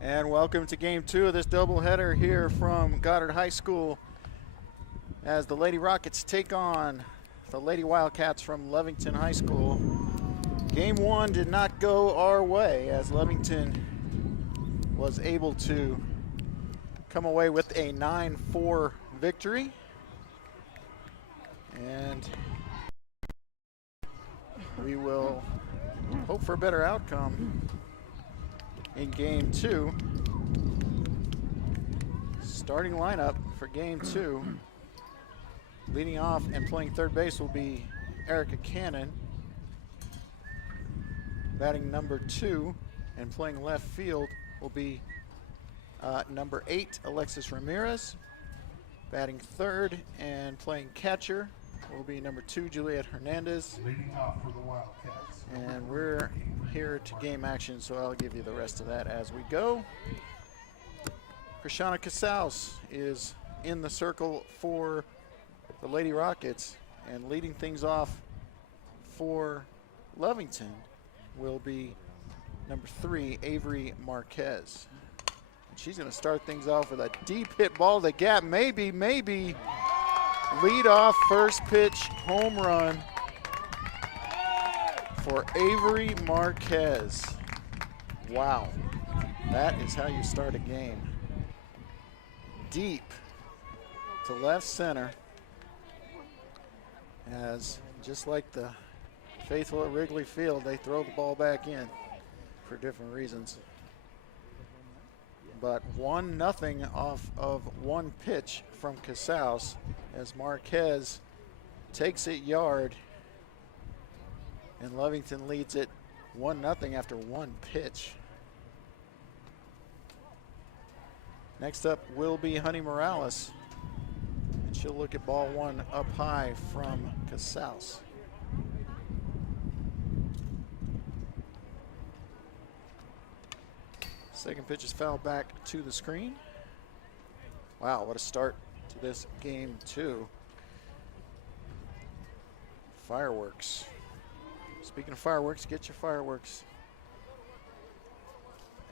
And welcome to game 2 of this doubleheader here from Goddard High School as the Lady Rockets take on the Lady Wildcats from Lovington High School. Game 1 did not go our way as Lovington was able to come away with a 9-4 victory. And we will hope for a better outcome in game 2. Starting lineup for game 2. Leading off and playing third base will be Erica Cannon. Batting number 2 and playing left field will be number 8, Alexis Ramirez. Batting third and playing catcher will be number 2, Juliet Hernandez. Leading off for the Wildcats. And we're here to game action, so I'll give you the rest of that as we go. Krishana Casals is in the circle for the Lady Rockets, and leading things off for Lovington will be number 3, Avery Marquez. And she's going to start things off with a deep hit ball to the gap. Maybe lead off first pitch home run for Avery Marquez. Wow, that is how you start a game. Deep to left center, as just like the faithful at Wrigley Field, they throw the ball back in for different reasons. But 1-0 off of one pitch from Casals as Marquez takes it yard, and Lovington leads it 1-0 after one pitch. Next up will be Honey Morales, and she'll look at ball 1 up high from Casals. Second pitch is fouled back to the screen. Wow, what a start to this game 2. Fireworks. Speaking of fireworks, get your fireworks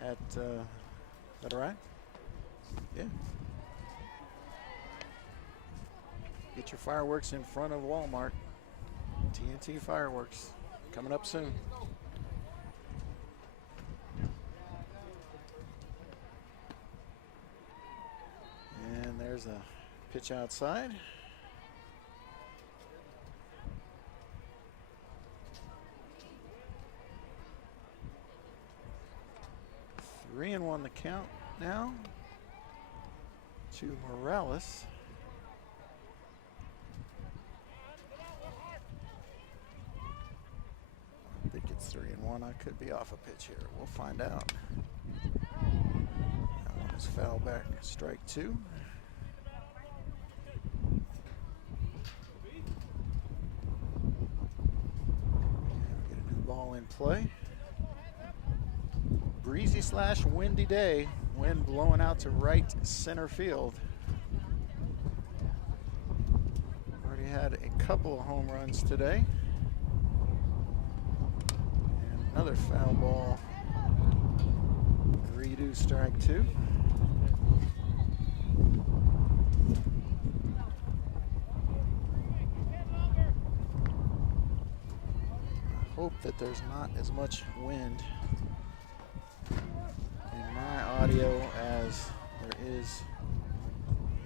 at, is that all right? Yeah. Get your fireworks in front of Walmart. TNT fireworks coming up soon. And there's a pitch outside. Three and 1 the count now to Morales. I think it's 3 and 1. I could be off a pitch here. We'll find out. That one is foul back. Strike 2. Get a new ball in play. Breezy / windy day. Wind blowing out to right center field. Already had a couple of home runs today. And another foul ball. Redo strike 2. I hope that there's not as much wind my audio as there is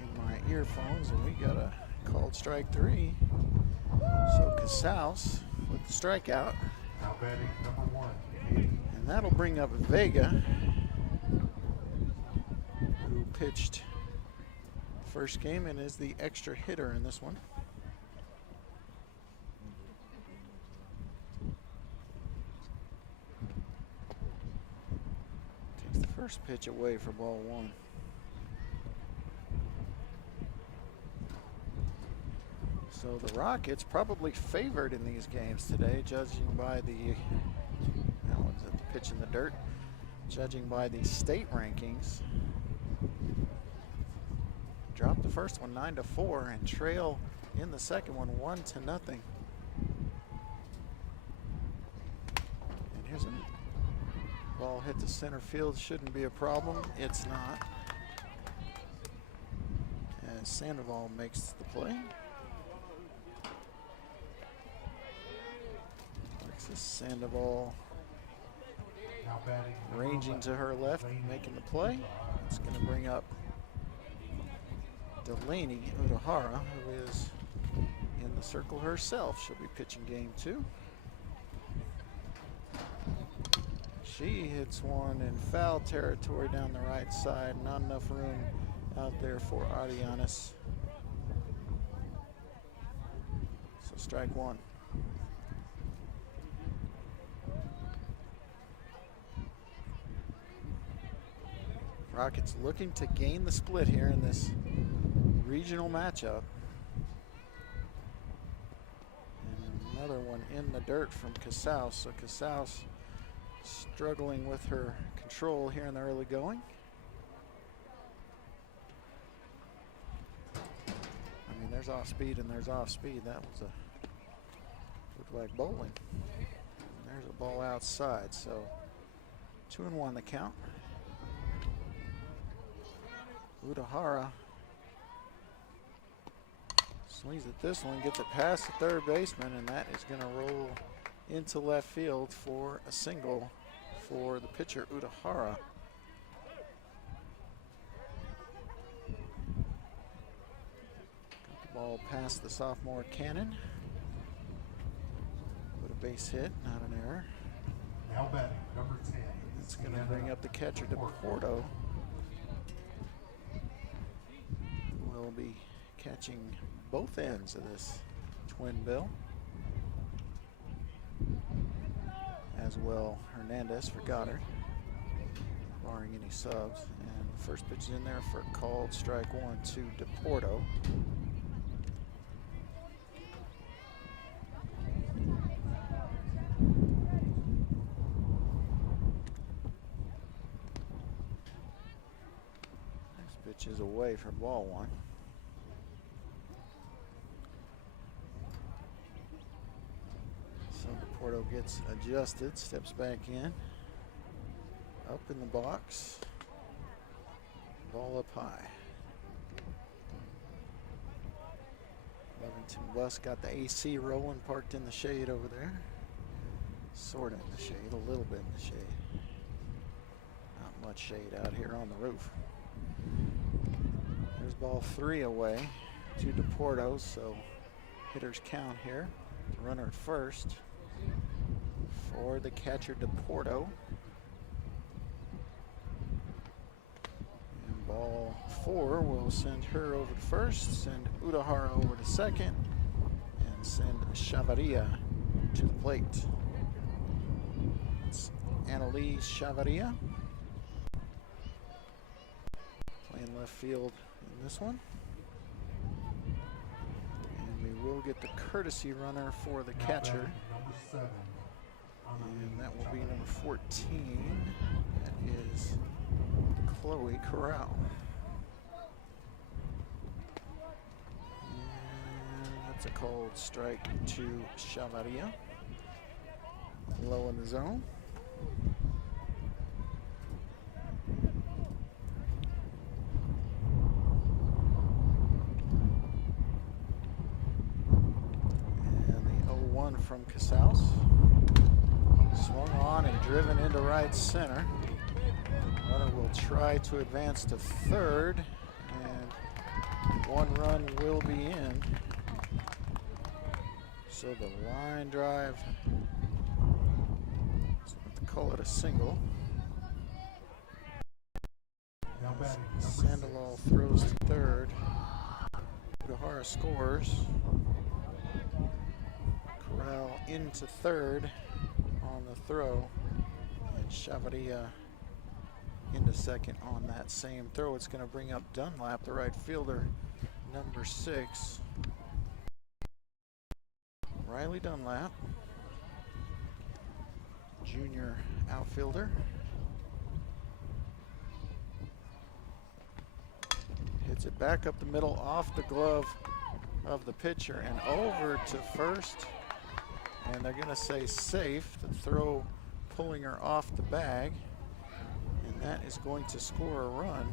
in my earphones, and we got a called strike 3. So Casals with the strikeout. Now batting number 1. And that'll bring up Vega, who pitched first game and is the extra hitter in this one. First pitch away for ball 1. So the Rockets probably favored in these games today, judging by the pitch in the dirt, judging by the state rankings. Dropped the first one 9-4 and trail in the second one 1-0. And here's a ball ball hit the center field, shouldn't be a problem. It's not. As Sandoval makes the play. Alexis Sandoval Now batting number ranging 11, to her left, making the play. It's going to bring up Delaney Udahara, who is in the circle herself. She'll be pitching game 2. She hits one in foul territory down the right side. Not enough room out there for Arianes. So strike 1. Rockets looking to gain the split here in this regional matchup. And another one in the dirt from Casals. So Casals struggling with her control here in the early going. I mean, there's off speed and there's off speed. That was looked like bowling. And there's a ball outside. So 2-1 the count. Udahara swings at this one, gets it past the third baseman, and that is going to roll into left field for a single for the pitcher Udahara. Got the ball past the sophomore Cannon. With a base hit, not an error. Now batting number 10. It's going to bring up the catcher DePorto. Will be catching both ends of this twin bill. As well, Hernandez for Goddard, barring any subs. And the first pitch is in there for a called strike 1 to DePorto. Next pitch is away for ball 1. Porto gets adjusted, steps back in, up in the box, ball up high. Lovington bus got the AC rolling, parked in the shade over there. Sort of in the shade, a little bit in the shade. Not much shade out here on the roof. There's ball 3 away to DePorto, so hitters count here. The runner at first. For the catcher DePorto. And ball 4 will send her over to first, send Udahara over to second, and send Chavarria to the plate. It's Annalise Chavarria playing left field in this one. And we will get the courtesy runner for the catcher. Number 7. And that will be number 14. That is Chloe Corral. And that's a called strike to Chavarria. Low in the zone. And the 0-1 from Casals. Swung on and driven into right center. Runner will try to advance to third, and 1 run will be in. So the line drive, let's call it a single. Sandoval throws to third. Udahara scores. Corral into third on the throw, and Chavarria into second on that same throw. It's going to bring up Dunlap, the right fielder, number 6. Riley Dunlap, junior outfielder. Hits it back up the middle, off the glove of the pitcher, and over to first. And they're going to say safe. The throw pulling her off the bag. That is going to score a run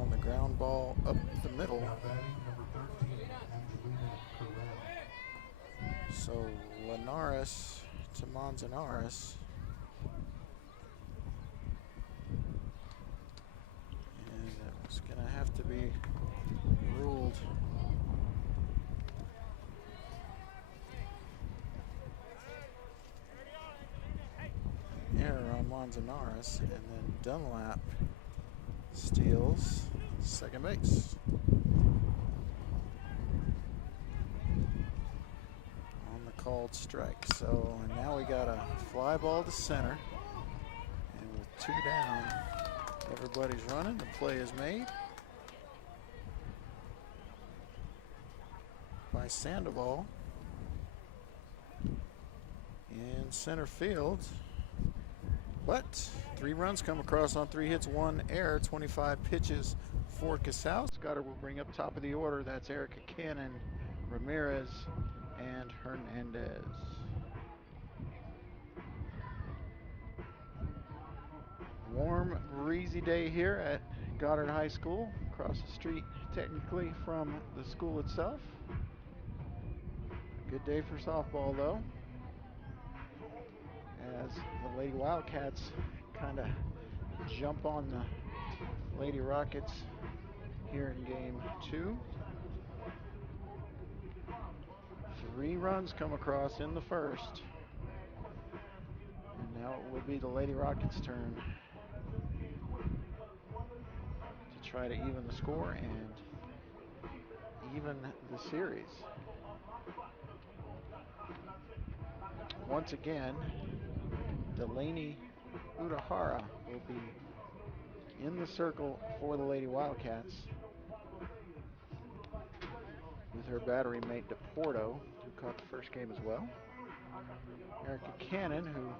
on the ground ball up the middle. Now batting number 13, Angelina Corral. So Linares to Manzanares. And it's going to have to be ruled. Error on Manzanares, and then Dunlap steals second base. On the called strike. So and now we got a fly ball to center. And with 2 down, everybody's running. The play is made by Sandoval in center field. But 3 runs come across on 3 hits, 1 error, 25 pitches for Casals. Goddard will bring up top of the order. That's Erica Cannon, Ramirez, and Hernandez. Warm, breezy day here at Goddard High School, across the street technically from the school itself. Good day for softball though, as the Lady Wildcats kind of jump on the Lady Rockets here in game 2. 3 runs come across in the first. And now it will be the Lady Rockets' turn to try to even the score and even the series. Once again, Delaney Udahara will be in the circle for the Lady Wildcats with her battery mate DePorto, who caught the first game as well. Erica Cannon, who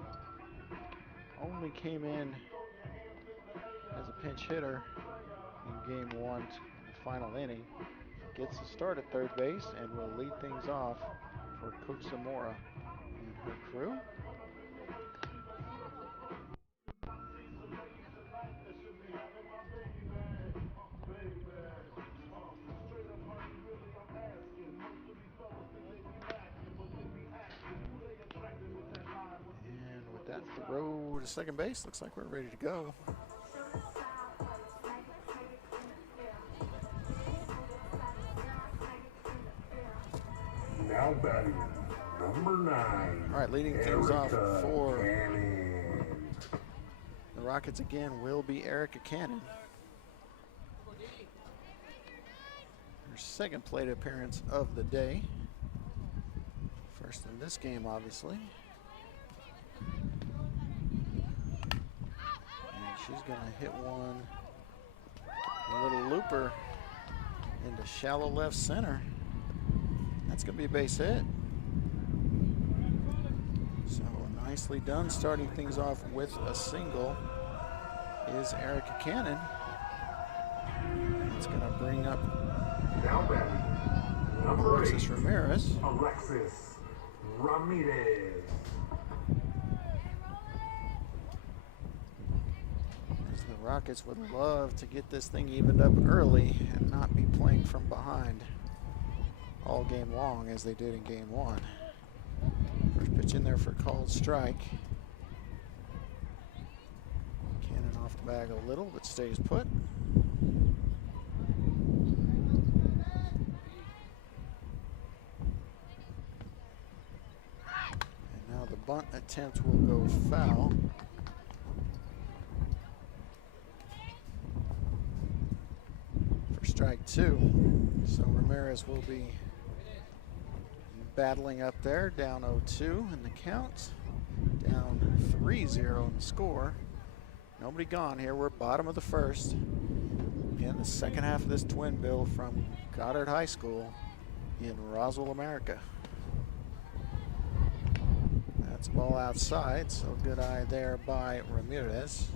only came in as a pinch hitter in game 1, the final inning, gets a start at third base and will lead things off for Coach Zamora and her crew. And with that throw to second base, looks like we're ready to go. Now batting number 9. All right, leading things off Erica for Cannon. the Rockets again will be Erica Cannon. Her second plate appearance of the day. First in this game, obviously. And she's going to hit one, a little looper into shallow left center. That's going to be a base hit. So nicely done, starting things off with a single is Erica Cannon. It's going to bring up Now batting number Alexis 8. Ramirez. Alexis Ramirez. As the Rockets would love to get this thing evened up early and not be playing from behind all game long as they did in game 1. First pitch in there for a called strike. Cannon off the bag a little, but stays put. And now the bunt attempt will go foul. For strike 2. So Ramirez will be battling up there, down 0-2 in the count, down 3-0 in the score. Nobody gone here. We're bottom of the first. Again, the second half of this twin bill from Goddard High School in Roswell, America. That's ball outside, so good eye there by Ramirez.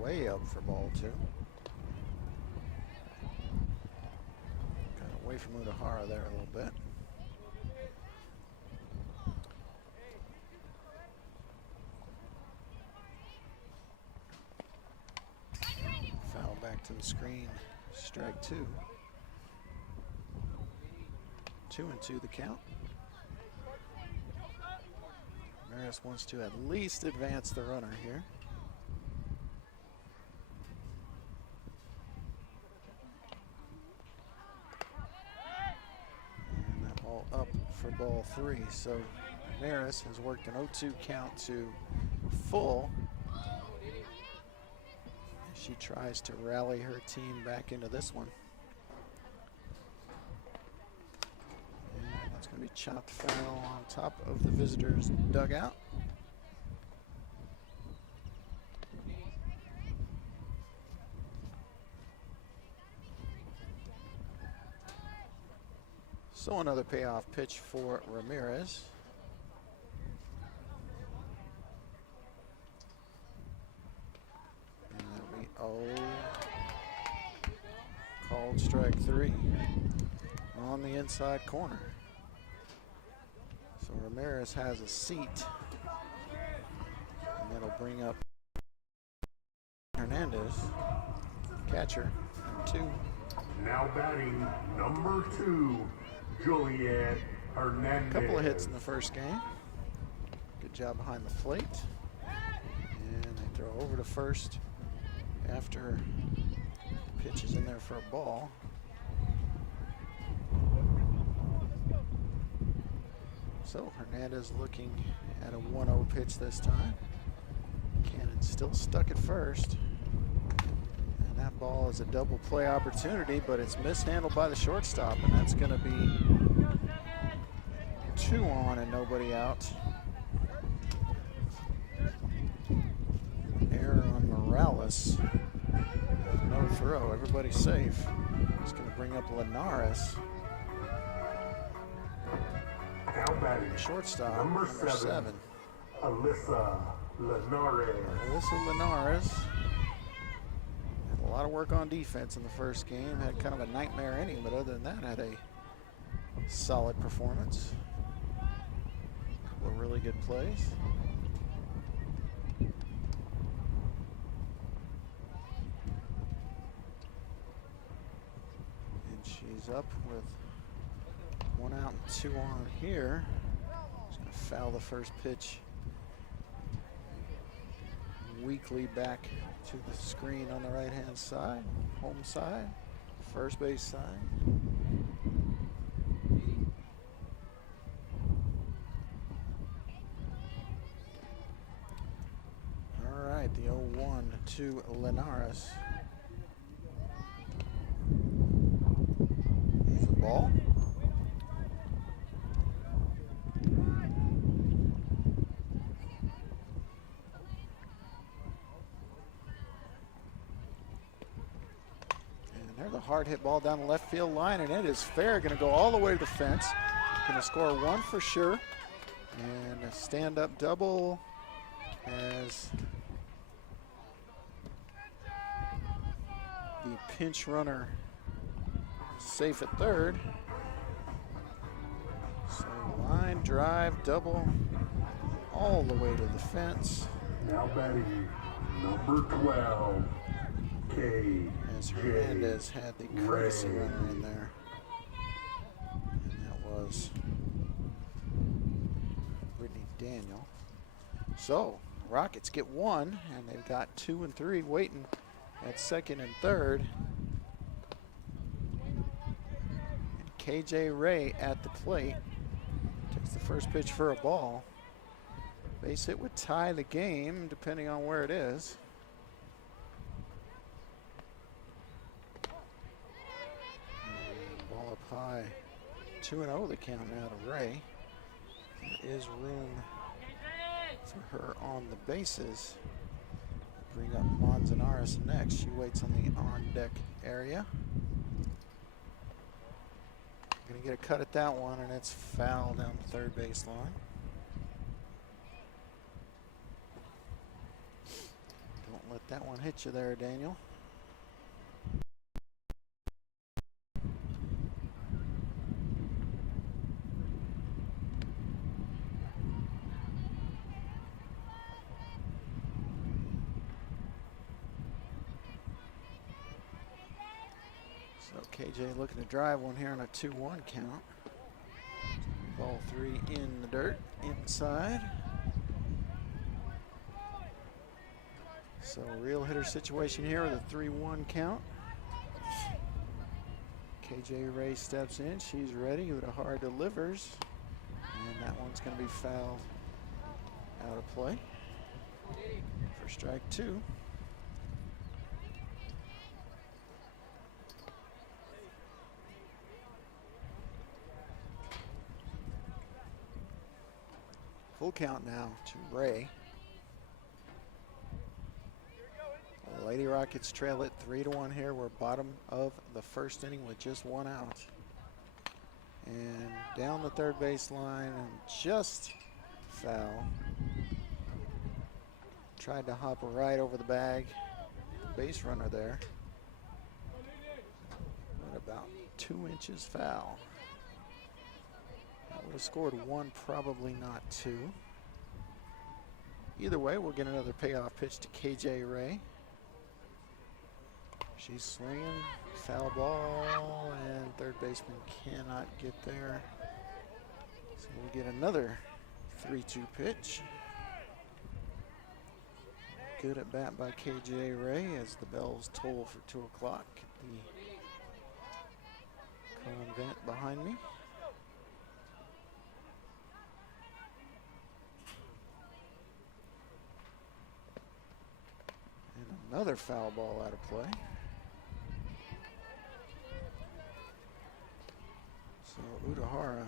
Way up for ball 2. away from Udahara there a little bit. Foul back to the screen. Strike 2. 2-2 the count. Ramirez wants to at least advance the runner here. And that ball up for ball 3. So Ramirez has worked an 0-2 count to full. She tries to rally her team back into this one. It's going to be chopped foul on top of the visitors' dugout. So another payoff pitch for Ramirez. And that'll be called strike 3 on the inside corner. So Ramirez has a seat, and that'll bring up Hernandez, catcher, number 2. Now batting number 2, Juliet Hernandez. A couple of hits in the first game. Good job behind the plate. And they throw over to first after pitch is in there for a ball. So Hernandez looking at a 1-0 pitch this time. Cannon still stuck at first. And that ball is a double play opportunity, but it's mishandled by the shortstop, and that's going to be 2 on and nobody out. Error on Morales. No throw, everybody's safe. It's going to bring up Linares. Now batting Shortstop, number number 7. Alyssa Linares. Alyssa Linares had a lot of work on defense in the first game. Had kind of a nightmare inning, but other than that, had a solid performance. Couple of really good plays. And she's up with 1 out and 2 on here. She's going to foul the first pitch weakly back to the screen on the right-hand side, home side, first base side. All right, the 0-1 to Linares. Here's the ball. Hard hit ball down the left field line, and it is fair. Going to go all the way to the fence. Going to score 1 for sure. And a stand-up double as the pinch runner safe at third. So line drive double all the way to the fence. Now batting number 12, As Hernandez had the courtesy runner in there. And that was Brittany Daniel. So, Rockets get 1, and they've got 2 and 3 waiting at second and third. And KJ Ray at the plate takes the first pitch for a ball. Base hit would tie the game, depending on where it is. Ball up high. 2-0 the count now to Ray. There is room for her on the bases. Bring up Manzanares next. She waits on the on-deck area. Gonna get a cut at that one, and it's foul down the third base line. Don't let that one hit you there, Daniel. So KJ looking to drive one here on a 2-1 count. Ball 3 in the dirt, inside. So a real hitter situation here with a 3-1 count. KJ Ray steps in, she's ready. Udahara delivers, and that one's going to be fouled out of play for strike 2. Full count now to Ray. The Lady Rockets trail it 3-1 here. We're bottom of the first inning with just 1 out. And down the third base line and just foul. Tried to hop right over the bag. Base runner there. But about 2 inches foul. That would have scored 1, probably not 2. Either way, we'll get another payoff pitch to KJ Ray. She's swinging, foul ball, and third baseman cannot get there. So we'll get another 3-2 pitch. Good at bat by KJ Ray as the bells toll for 2 o'clock at the convent behind me. And another foul ball out of play. So Udahara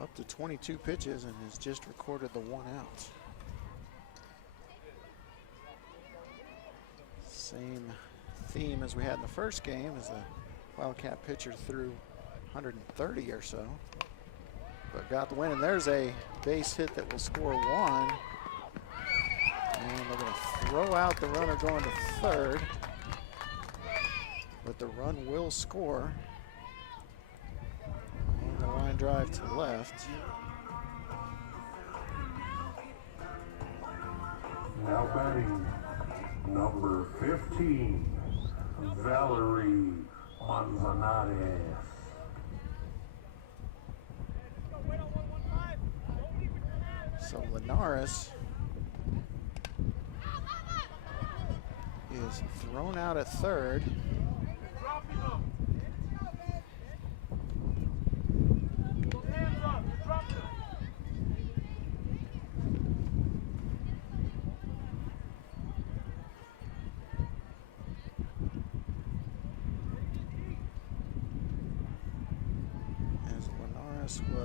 up to 22 pitches and has just recorded the 1 out. Same theme as we had in the first game as the Wildcat pitcher threw 130 or so, but got the win. And there's a base hit that will score 1. And they're going to throw out the runner going to third, but the run will score. On the line drive to left. Now batting number 15, Valerie Manzanares. So Linares is thrown out at third.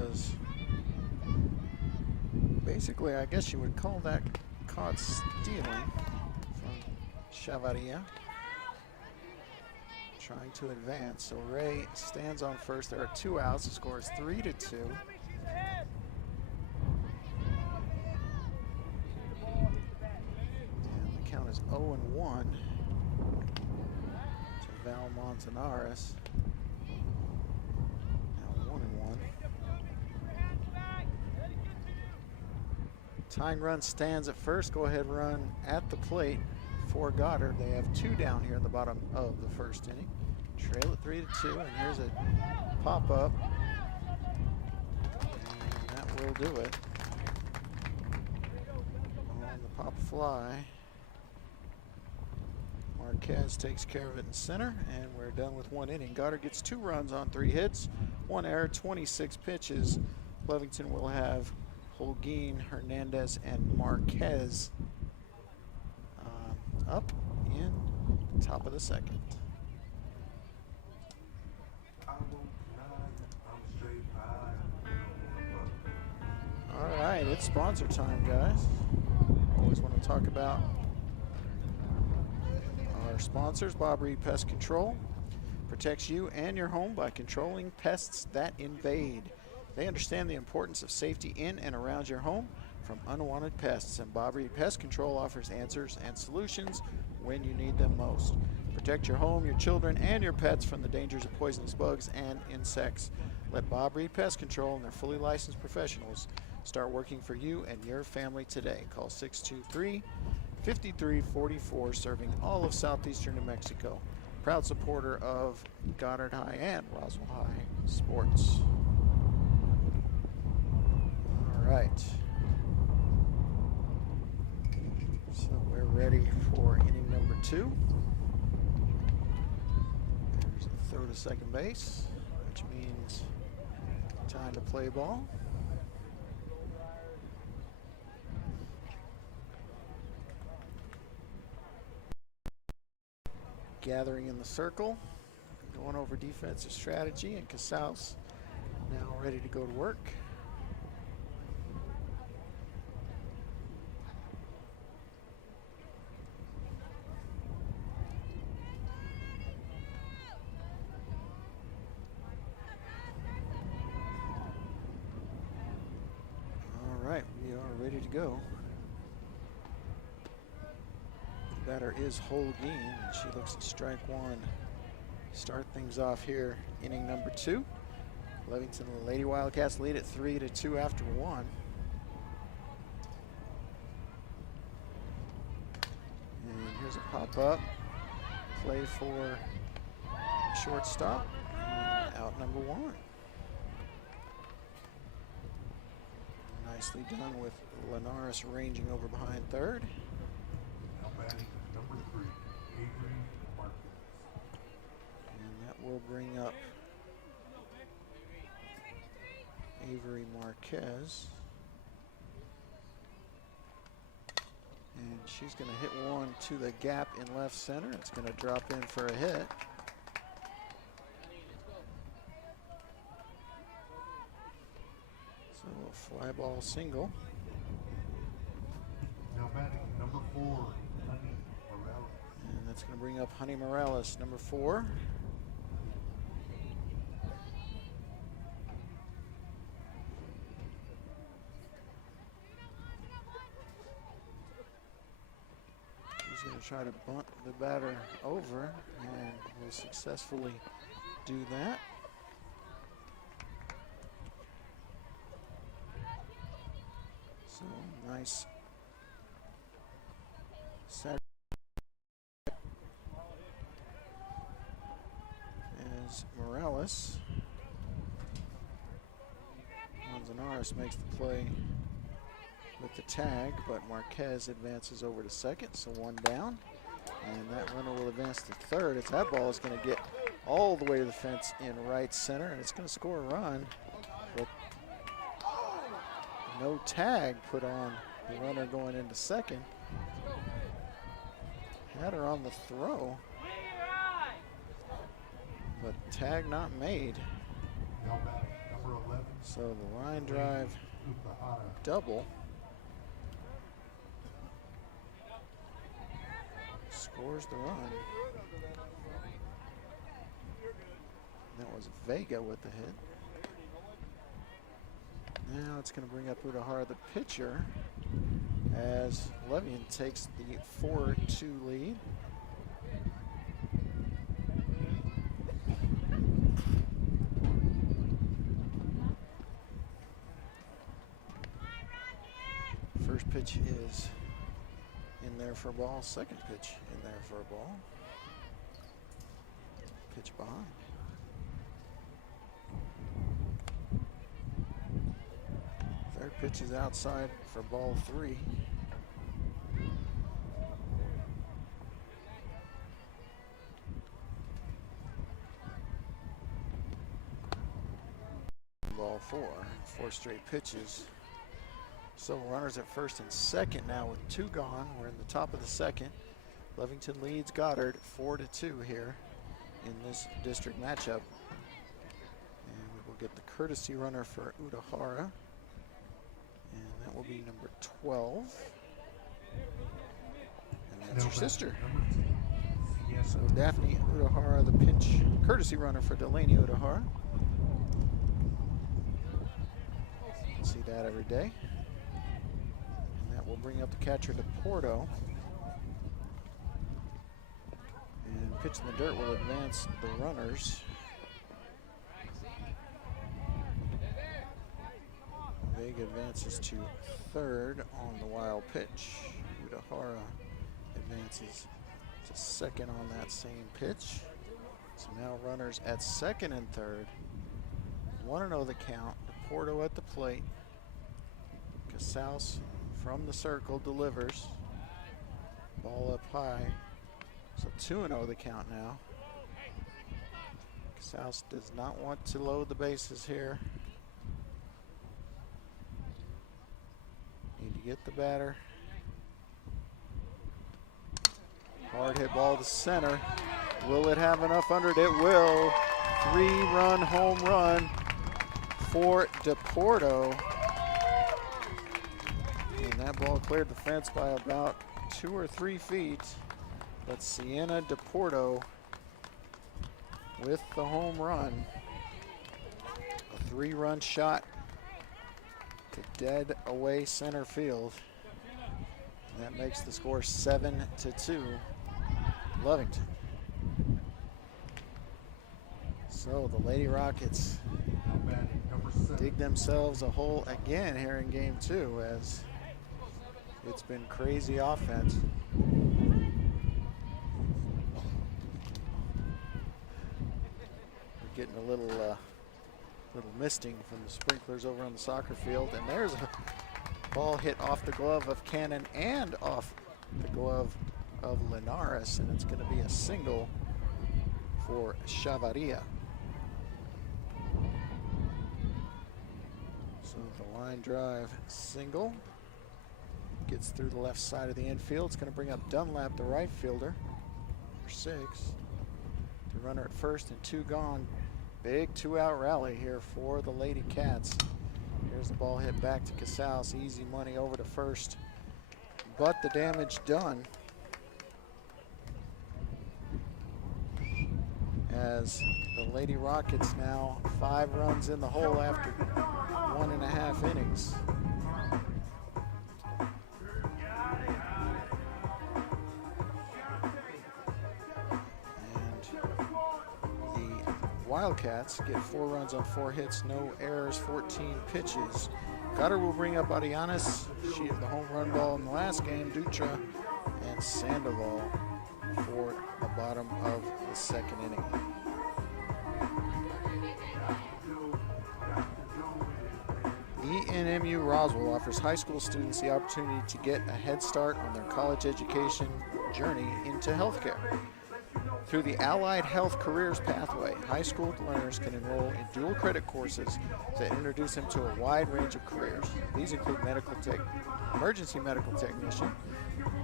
Was basically, I guess you would call that caught stealing from Chavaria. Trying to advance. So Ray stands on first. There are 2 outs. The score is 3-2. And the count is 0-1 to Val Manzanares. Tying run stands at first. Go ahead run at the plate for Goddard. They have 2 down here in the bottom of the first inning. Trail it 3-2, and here's a pop up. And that will do it. On the pop fly. Marquez takes care of it in center, and we're done with 1 inning. Goddard gets 2 runs on 3 hits, 1 error, 26 pitches. Lovington will have Holguin, Hernandez, and Marquez up in the top of the second. All right, it's sponsor time, guys. Always want to talk about our sponsors. Bob Reed Pest Control protects you and your home by controlling pests that invade. They understand the importance of safety in and around your home from unwanted pests, and Bob Reed Pest Control offers answers and solutions when you need them most. Protect your home, your children, and your pets from the dangers of poisonous bugs and insects. Let Bob Reed Pest Control and their fully licensed professionals start working for you and your family today. Call 623-5344, serving all of southeastern New Mexico. proud supporter of Goddard High and Roswell High sports. All right. So we're ready for inning number 2. There's a throw to second base, which means time to play ball. Gathering in the circle, going over defensive strategy, and Casals now ready to go to work. All right, we are ready to go. Batter is Holguin, and she looks at strike 1. Start things off here, inning number 2. Lovington and the Lady Wildcats lead at 3-2 after 1. And here's a pop-up play for shortstop, and out number 1. Nicely done with Linares ranging over behind third. Batting number 3, Avery Marquez. And that will bring up Avery Marquez. And she's going to hit one to the gap in left center. It's going to drop in for a hit. So a fly ball single. Now batting number 4, Honey Morales. And that's going to bring up Honey Morales, number 4. He's going to try to bunt the batter over, and will successfully do that. So nice set as Morales. Manzanares makes the play with the tag, but Marquez advances over to second, so 1 down. And that runner will advance to third. As that ball is going to get all the way to the fence in right center, and it's going to score a run. But no tag put on the runner going into second. Had her on the throw, but tag not made. Now batting number 11, So the line drive Upahara. double scores the run. That was Vega with the hit. Now it's going to bring up Udahara, the pitcher, as Lovington takes the 4-2 lead. First pitch is in there for a ball. Second pitch in there for a ball. Pitch behind. Third pitch is outside for ball 3. Ball 4. 4 straight pitches. So runners at first and second now with 2 gone. We're in the top of the second. Lovington leads Goddard 4-2 here in this district matchup. And we will get the courtesy runner for Udahara. And that will be number 12. And that's Now her sister. batting number 10, So Sienna. Daphne Udahara, the pinch courtesy runner for Delaney Udahara. See that every day. And that will bring up the catcher DePorto. And pitch in the dirt will advance the runners. Vega advances to third on the wild pitch. Udahara advances to second on that same pitch. So now runners at second and third. 1-0 the count. Porto at the plate. Casals from the circle delivers. Ball up high. So 2-0 the count now. Casals does not want to load the bases here. Need to get the batter. Hard hit ball to center. Will it have enough under it? It will. 3-run home run for DePorto. And that ball cleared the fence by about 2 or 3 feet. But Sienna DePorto with the home run. A 3-run shot to dead away center field. And that makes the score 7-2 Lovington. So the Lady Rockets dig themselves a hole again here in game 2 as it's been crazy offense. We're getting a little misting from the sprinklers over on the soccer field, and there's a ball hit off the glove of Cannon and off the glove of Linares, and it's going to be a single for Chavarria. So the line drive single gets through the left side of the infield. It's going to bring up Dunlap, the right fielder, for 6. The runner at first and 2 gone. Big 2-out rally here for the Lady Cats. Here's the ball hit back to Casals. Easy money over to first, but the damage done as the Lady Rockets now 5 runs in the hole after 1.5 innings. Wildcats get 4 runs on 4 hits, no errors, 14 pitches. Goddard will bring up Arianes. She had the home run ball in the last game. Dutra and Sandoval for the bottom of the 2nd inning. ENMU Roswell offers high school students the opportunity to get a head start on their college education journey into healthcare. Through the Allied Health Careers Pathway, high school learners can enroll in dual credit courses that introduce them to a wide range of careers. These include emergency medical technician,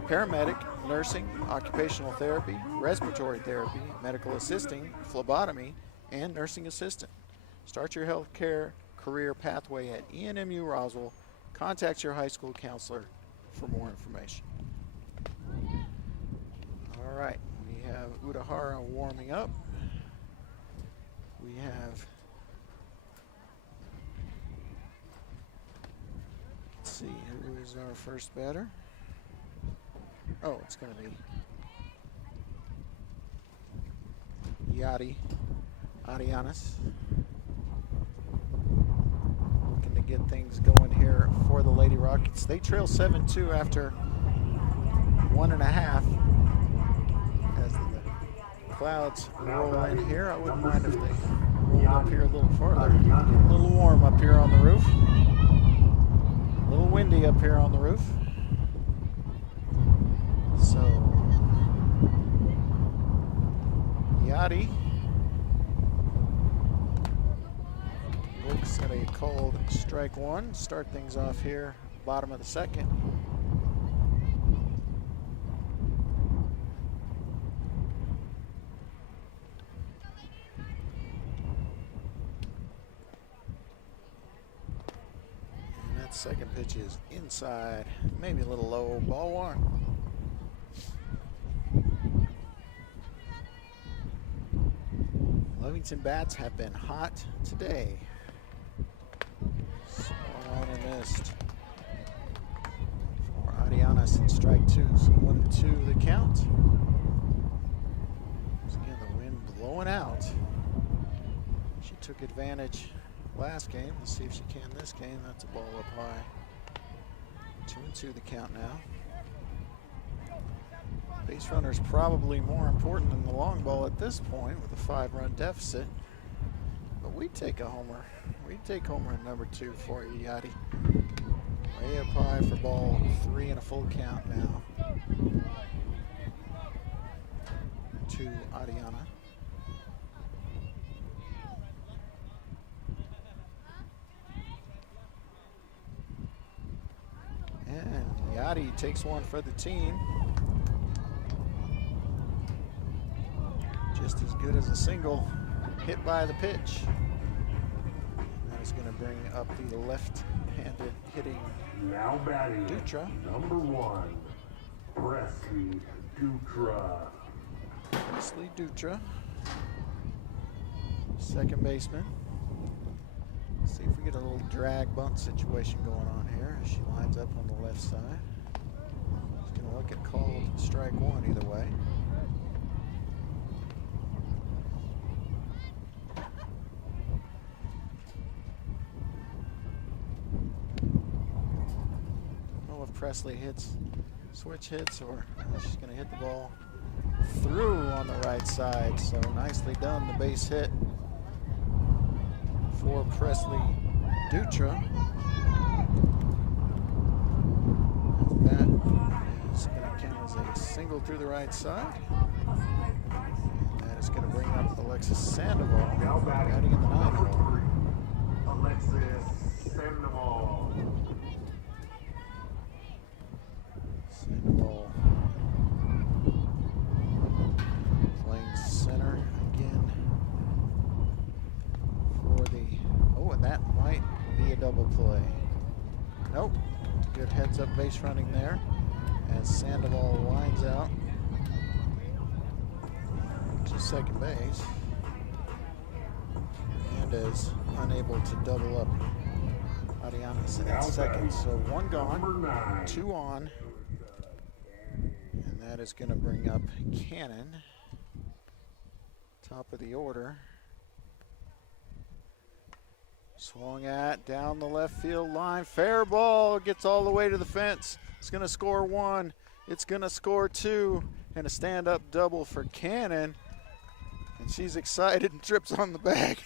paramedic, nursing, occupational therapy, respiratory therapy, medical assisting, phlebotomy, and nursing assistant. Start your healthcare career pathway at ENMU Roswell. Contact your high school counselor for more information. All right. We have Udahara warming up. We have, let's see, who is our first batter? Oh, it's going to be Arianes. Looking to get things going here for the Lady Rockets. They trail 7-2 after 1.5. Clouds roll in here. I wouldn't mind if they rolled up here a little farther. A little warm up here on the roof. A little windy up here on the roof. So, Yachty looks at a called strike 1. Start things off here, bottom of the 2nd. Second pitch is inside, maybe a little low, ball 1. Lovington bats have been hot today. Swung on and missed for Arianes in strike 2. So 1-2 the count. Once again, the wind blowing out. She took advantage last game. Let's see if she can this game. That's a ball up high. 2-2 the count now. Base runner's probably more important than the long ball at this point with a 5-run deficit. But we'd take a homer. We'd take homer at number 2 for you, Yachty. Way up high for ball 3 and a full count now to Ariana. And Yachty takes one for the team. Just as good as a single hit by the pitch. And that is going to bring up the left-handed hitting Now batting, Dutra. number 1, Presley Dutra. Presley Dutra, second baseman. Let's see if we get a little drag bunt situation going on here. She lines up on the left side. She's going to look at called strike 1 either way. Presley hits, switch hits, or she's going to hit the ball through on the right side. So nicely done, the base hit for Presley Dutra. That is going to count as a single through the right side. And that is going to bring up Alexis Sandoval, Now batting in the 9th number hole. 3, Alexis Sandoval. Sandoval playing center again for the, oh, and that might be a double play. Nope, good heads up base running there as Sandoval winds out to second base. Hernandez unable to double up Ariana at second, so 1 gone, Number 9, 2 on. And that is going to bring up Cannon, top of the order. Swung at, down the left field line, fair ball, gets all the way to the fence. It's going to score 1, it's going to score 2, and a stand-up double for Cannon. And she's excited and trips on the bag.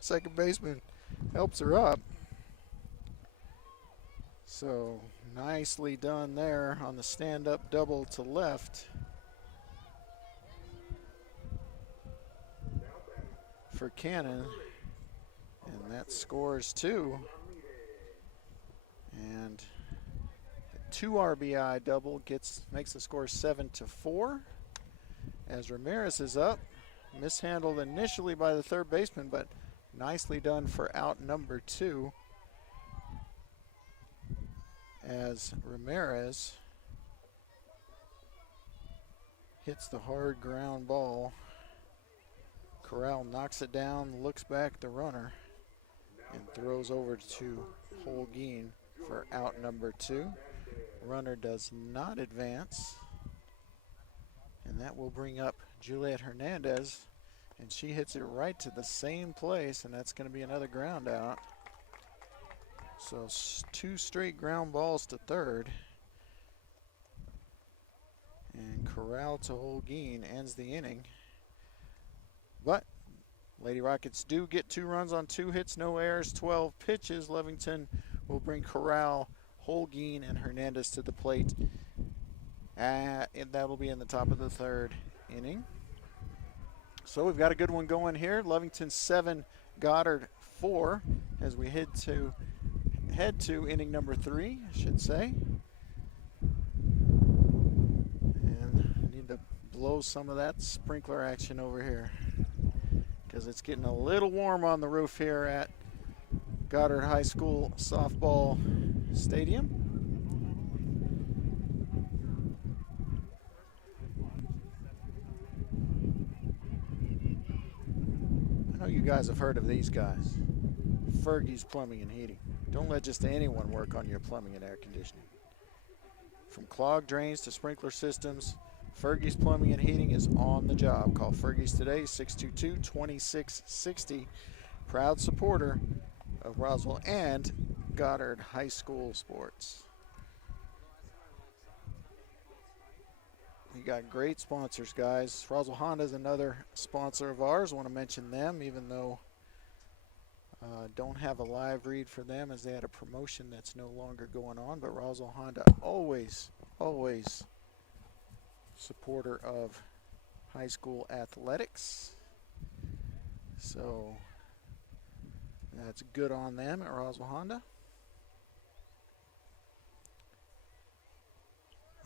Second baseman helps her up. So nicely done there on the stand-up double to left for Cannon, and that scores 2. And the 2 RBI double makes the score 7-4. As Ramirez is up, mishandled initially by the third baseman, but nicely done for out number 2. As Ramirez hits the hard ground ball. Corral knocks it down, looks back at the runner, and throws over to Holguin for out number 2. Runner does not advance, and that will bring up Juliet Hernandez, and she hits it right to the same place, and that's going to be another ground out. So 2 straight ground balls to third. And Corral to Holguin ends the inning. But Lady Rockets do get 2 runs on 2 hits, no errors, 12 pitches. Lovington will bring Corral, Holguin, and Hernandez to the plate. And that'll be in the top of the 3rd inning. So we've got a good one going here. Lovington 7, Goddard 4, as we head to inning number 3, I should say. And I need to blow some of that sprinkler action over here because it's getting a little warm on the roof here at Goddard High School Softball Stadium. I know you guys have heard of these guys. Fergie's Plumbing and Heating. Don't let just anyone work on your plumbing and air conditioning. From clogged drains to sprinkler systems, Fergie's Plumbing and Heating is on the job. Call Fergie's today, 622-2660. Proud supporter of Roswell and Goddard High School sports. We got great sponsors, guys. Roswell Honda is another sponsor of ours. I want to mention them, even though don't have a live read for them as they had a promotion that's no longer going on. But Roswell Honda always supporter of high school athletics. So that's good on them at Roswell Honda.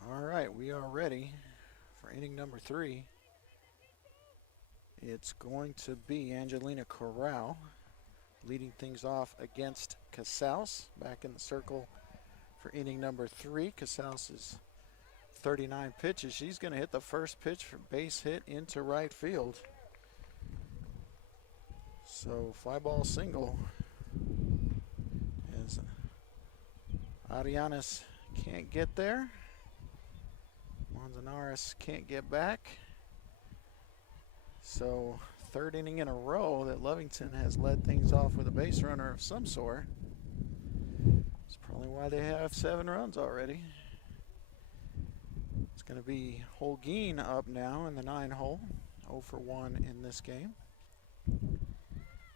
All right, we are ready for inning number 3. It's going to be Angelina Corral leading things off against Casals. Back in the circle for inning number 3. Casals is 39 pitches. She's going to hit the first pitch for base hit into right field. So fly ball single as Arianes can't get there. Manzanares can't get back. So third inning in a row that Lovington has led things off with a base runner of some sort. That's probably why they have 7 runs already. It's going to be Holguin up now in the 9-hole. 0 for 1 in this game.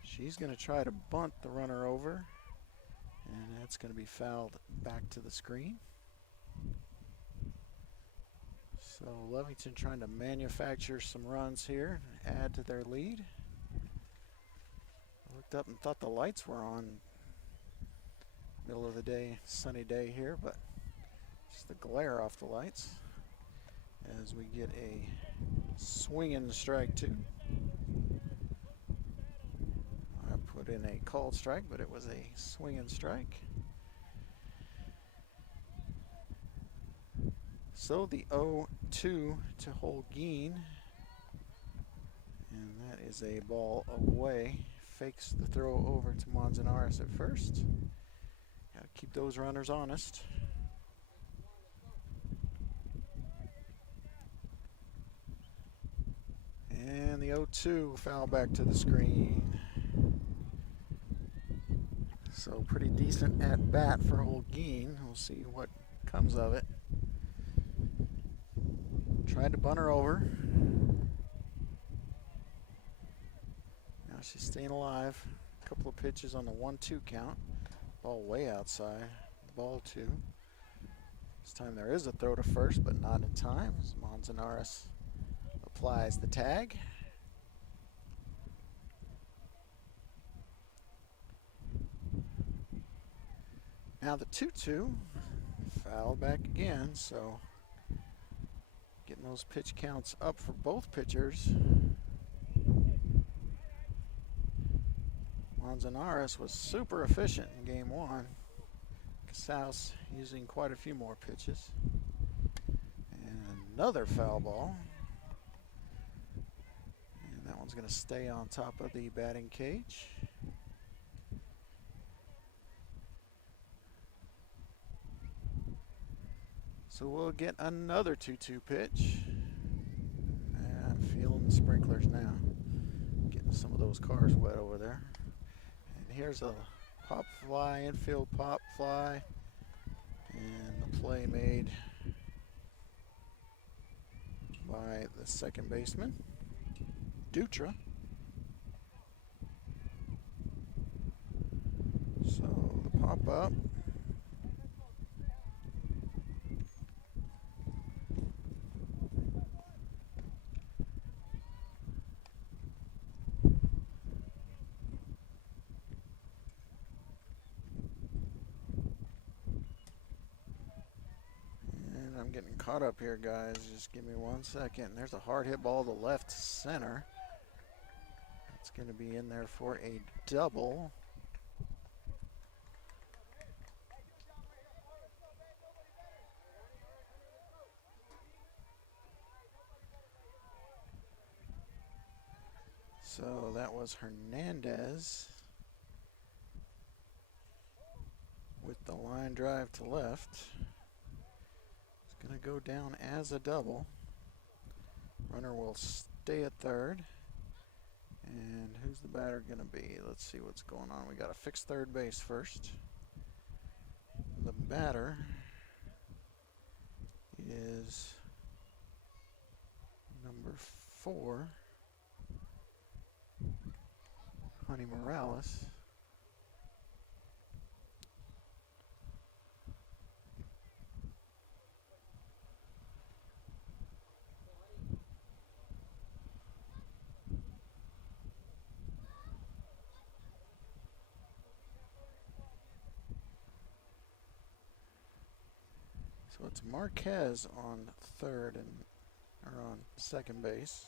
She's going to try to bunt the runner over, and that's going to be fouled back to the screen. So Lovington trying to manufacture some runs here, add to their lead. I looked up and thought the lights were on. Middle of the day, sunny day here, but just the glare off the lights as we get a swinging strike 2. I put in a called strike, but it was a swinging strike. So the 0-2 to Holguin, and that is a ball away. Fakes the throw over to Manzanares at first. Got to keep those runners honest. And the 0-2 foul back to the screen. So pretty decent at bat for Holguin. We'll see what comes of it. Tried to bunt her over. Now she's staying alive. A couple of pitches on the 1-2 count. Ball way outside. Ball 2. This time there is a throw to first, but not in time. As Manzanares applies the tag. Now the 2-2 fouled back again, so getting those pitch counts up for both pitchers. Manzanares was super efficient in game 1. Casals using quite a few more pitches. And another foul ball. And that one's going to stay on top of the batting cage. So we'll get another 2-2 pitch. I'm feeling the sprinklers now. Getting some of those cars wet over there. And here's a pop fly, infield pop fly. And the play made by the second baseman, Dutra. So the pop up. I'm getting caught up here, guys. Just give me 1 second. There's a hard hit ball to left center. It's going to be in there for a double. So that was Hernandez with the line drive to left. Going to go down as a double. Runner will stay at third. And who's the batter going to be? Let's see what's going on. We got to fix third base first. The batter is number 4, Honey Morales. So it's Marquez on third or on second base.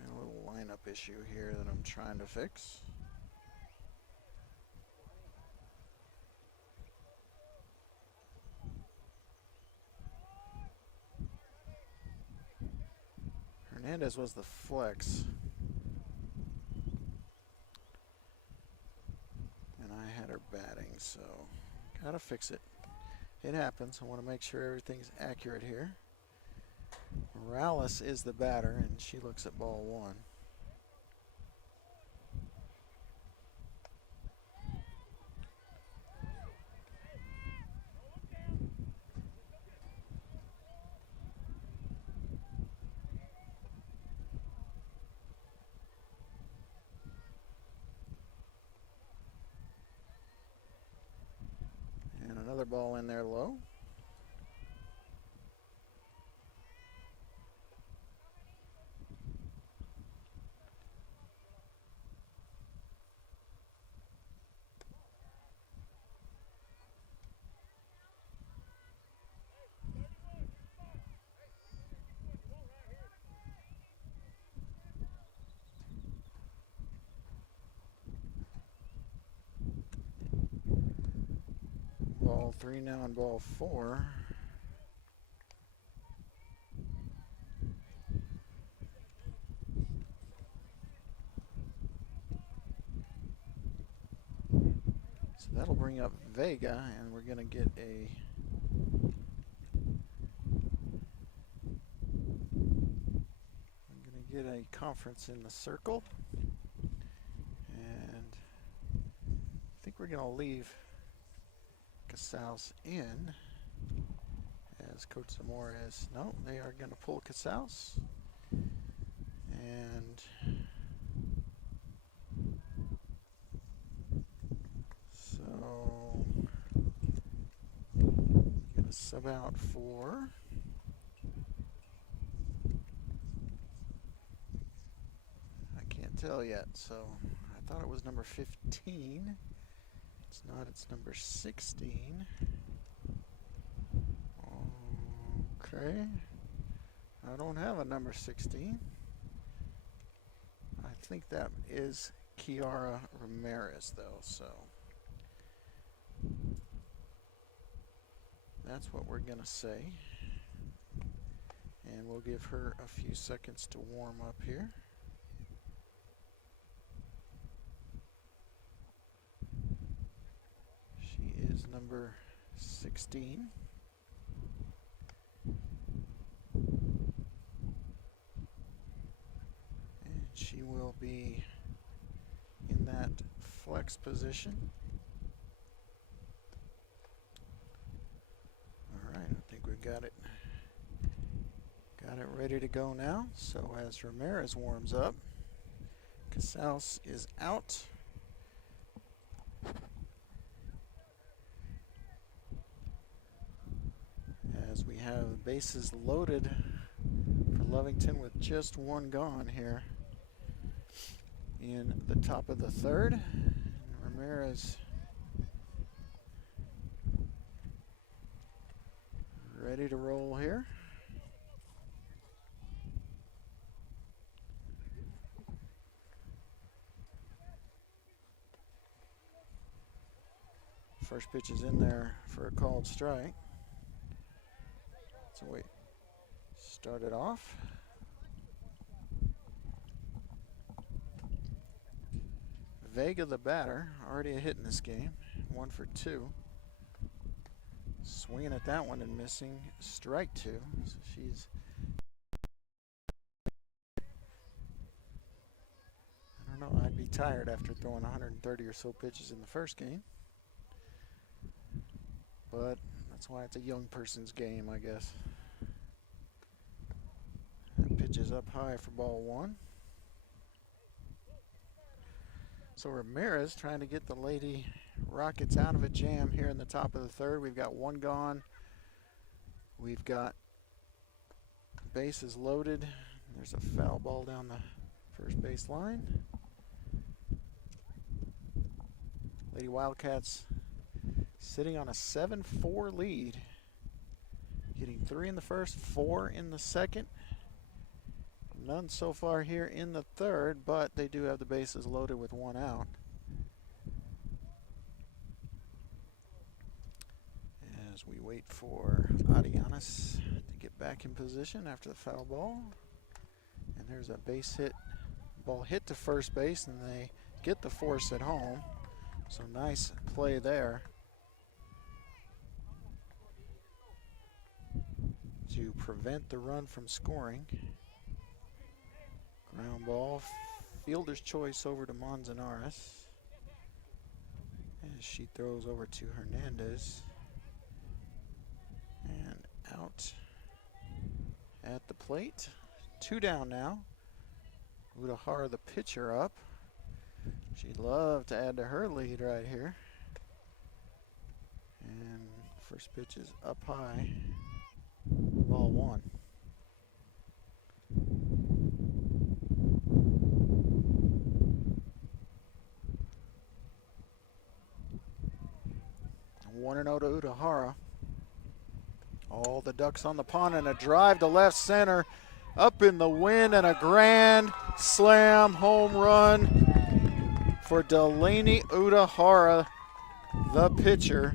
And a little lineup issue here that I'm trying to fix. Hernandez was the flex. I had her batting, so gotta fix it. It happens. I want to make sure everything's accurate here. Morales is the batter, and she looks at ball 1. Another ball in there low. Ball 3 now and ball 4. So that'll bring up Vega, and we're going to get a conference in the circle. And I think we're going to leave Casals in, as Coach Zamora is. No, they are going to pull Casals, and so going to sub out for I can't tell yet, so I thought it was number 15. It's not, it's number 16. Okay. I don't have a number 16. I think that is Kiara Ramirez, though, so that's what we're going to say. And we'll give her a few seconds to warm up here. Is number 16. And she will be in that flex position. All right, I think we've got it ready to go now. So as Ramirez warms up, Casals is out. As we have bases loaded for Lovington with just one gone here in the top of the third. And Ramirez ready to roll here. First pitch is in there for a called strike. So we start it off. Vega, the batter, already a hit in this game, 1 for 2. Swinging at that one and missing, strike 2. So she's, I don't know, I'd be tired after throwing 130 or so pitches in the first game. but that's why it's a young person's game, I guess. Pitch is up high for ball one. So Ramirez trying to get the Lady Rockets out of a jam here in the top of the third. We've got one gone. We've got bases loaded. There's a foul ball down the first base line. Lady Wildcats sitting on a 7-4 lead. Getting 3 in the first, 4 in the second. None so far here in the third, but they do have the bases loaded with one out. As we wait for Adianas to get back in position after the foul ball. And there's a base hit, ball hit to first base, and they get the force at home. So nice play there to prevent the run from scoring. Ground ball, fielder's choice over to Manzanares. As she throws over to Hernandez. And out at the plate. 2 down now. Udahara, the pitcher, up. She'd love to add to her lead right here. And first pitch is up high. Ball one. One and 0 to Udahara. All the Ducks on the pond, and a drive to left center. Up in the wind, and a grand slam home run for Delaney Udahara, the pitcher.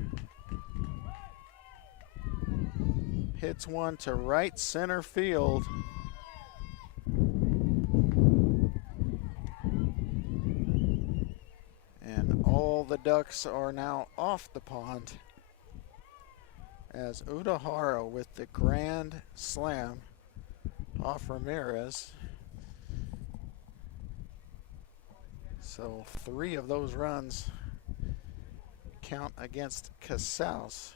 Hits one to right center field. And all the Ducks are now off the pond as Udahara with the grand slam off Ramirez. So 3 of those runs count against Casals.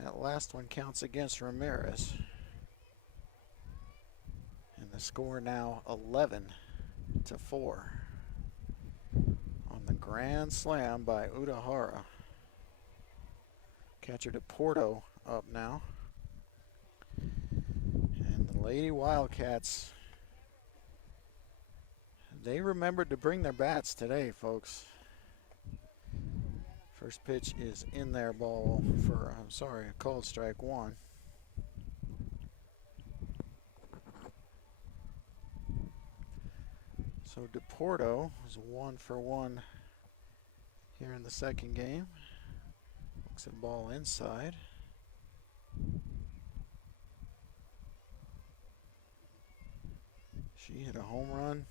That last one counts against Ramirez. And the score now 11-4 on the grand slam by Udahara. Catcher DePorto up now. And the Lady Wildcats, they remembered to bring their bats today, folks. First pitch is in there, ball for, a called strike one. So DePorto is 1 for 1 here in the second game. Looks at ball inside. She hit a home run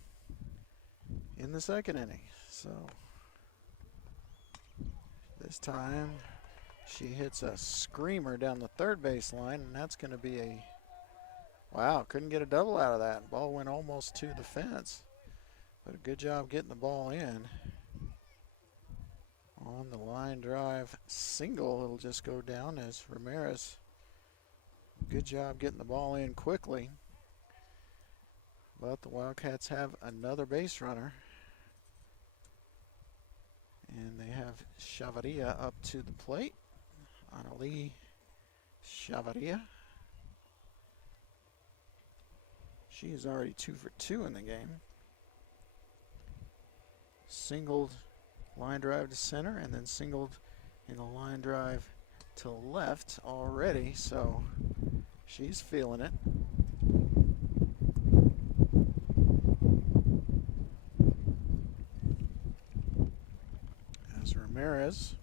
in the second inning. So this time she hits a screamer down the third base line, and that's going to be a, wow, couldn't get a double out of that. Ball went almost to the fence, but a good job getting the ball in. On the line drive single, it'll just go down as Ramirez, good job getting the ball in quickly. But the Wildcats have another base runner. And they have Chavaria up to the plate. Annalie Chavaria. She is already 2 for 2 in the game. Singled line drive to center, and then singled in a line drive to left already, so she's feeling it. As Ramirez,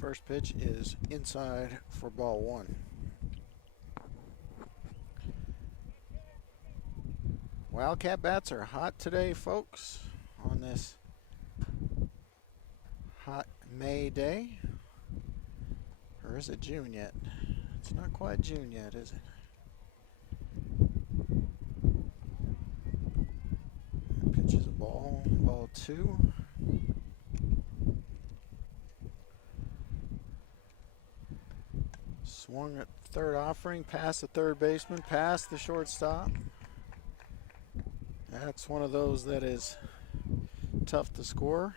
first pitch is inside for ball one. Wildcat bats are hot today, folks, on this hot May day. Or is it June yet? It's not quite June yet, is it? Pitches a ball, ball two. Swung at third offering, past the third baseman, past the shortstop. That's one of those that is tough to score.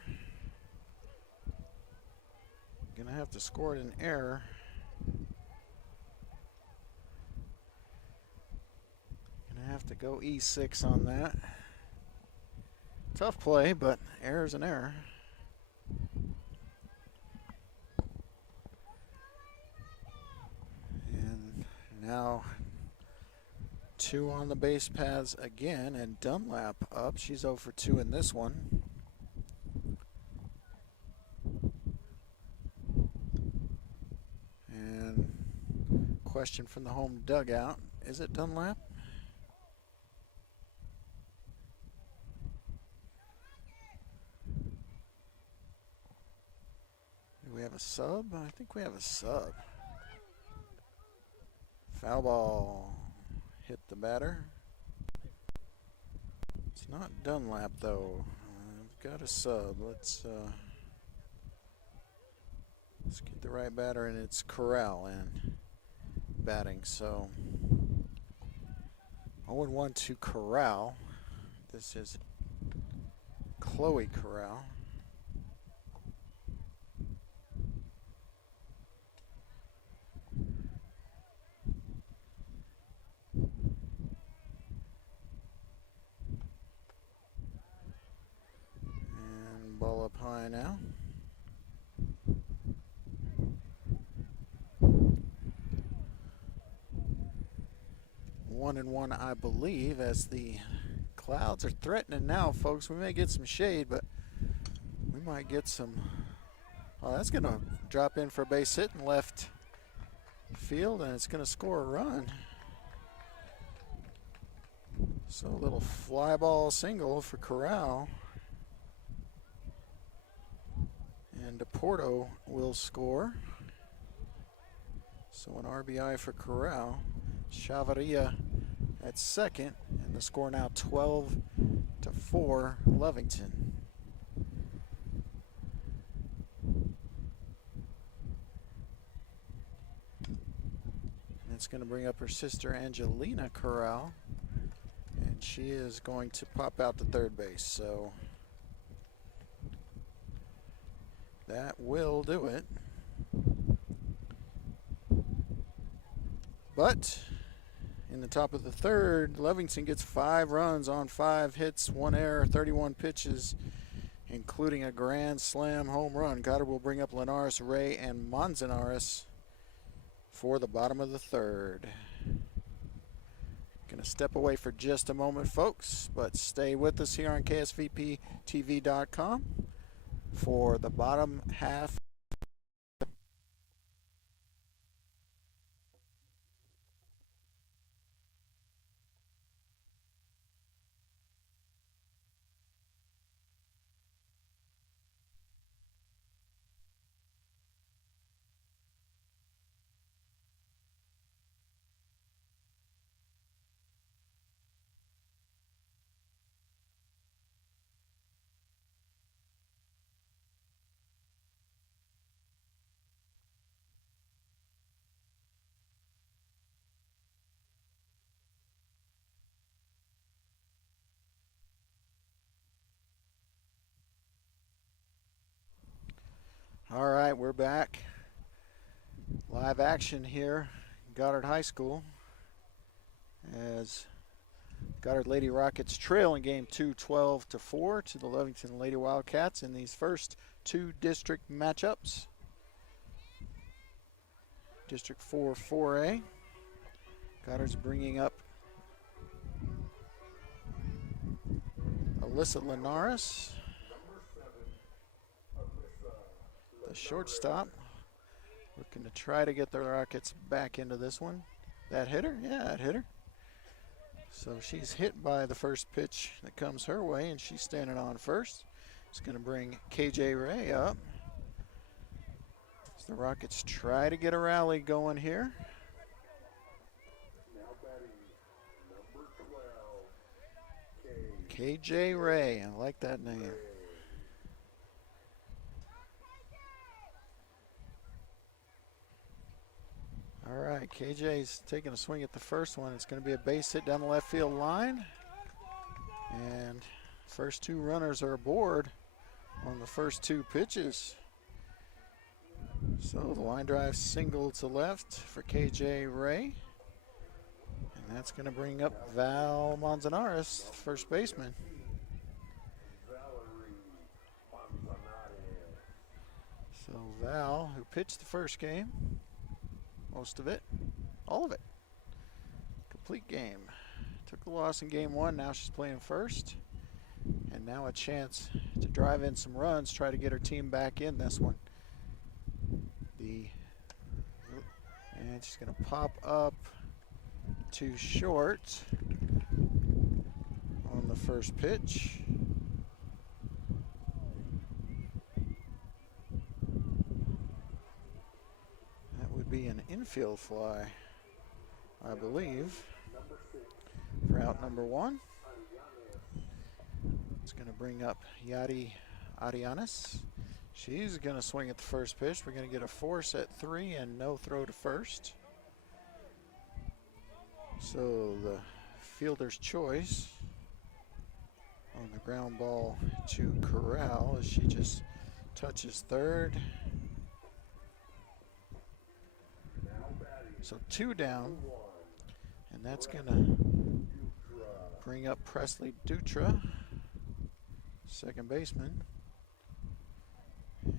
Gonna have to score it in error. Gonna have to go E6 on that. Tough play, but error's an error. And now 2 on the base paths again, and Dunlap up. She's 0 for 2 in this one. And question from the home dugout, is it Dunlap? Do we have a sub? I think we have a sub. Foul ball. Hit the batter. It's not Dunlap though. I've got a sub. Let's get the right batter, and it's Corral in batting. So 0-1 to Corral. This is Chloe Corral. Ball up high now. One and one, I believe, as the clouds are threatening now, folks. We may get some shade, but we might get some. Oh, that's going to drop in for a base hit in left field, and it's going to score a run. So a little fly ball single for Corral. And DePorto will score. So an RBI for Corral. Chavarria at second, and the score now 12-4 Lovington. And it's going to bring up her sister Angelina Corral, and she is going to pop out to third base. So that will do it. But in the top of the third, Lovington gets 5 runs on 5 hits, 1 error, 31 pitches, including a grand slam home run. Goddard will bring up Linares, Ray, and Manzanares for the bottom of the third. Going to step away for just a moment, folks, but stay with us here on KSVPTV.com for the bottom half. All right, we're back. Live action here, Goddard High School, as Goddard Lady Rockets trail in game 2, 12-4 to the Lovington Lady Wildcats in these first 2 district matchups. District 4, 4A. Goddard's bringing up Alyssa Linares, the shortstop, looking to try to get the Rockets back into this one. That hit her? Yeah, that hit her. So she's hit by the first pitch that comes her way, and she's standing on first. It's going to bring KJ Ray up as the Rockets try to get a rally going here. Now batting number 12, KJ Ray, I like that name. All right, KJ's taking a swing at the first one. It's going to be a base hit down the left field line. And first two runners are aboard on the first two pitches. So the line drive single to left for KJ Ray. And that's going to bring up Val Manzanares, first baseman. So Val, who pitched the first game, most of it, all of it, complete game. Took the loss in game one, now she's playing first. And now a chance to drive in some runs, try to get her team back in this one. And she's going to pop up too short on the first pitch. That would be an infield fly, I believe, for out number one. It's going to bring up Yadi Arianes. She's going to swing at the first pitch. We're going to get a force at 3 and no throw to first. So the fielder's choice on the ground ball to Corral as she just touches third. So 2 down, and that's going to bring up Presley Dutra, second baseman.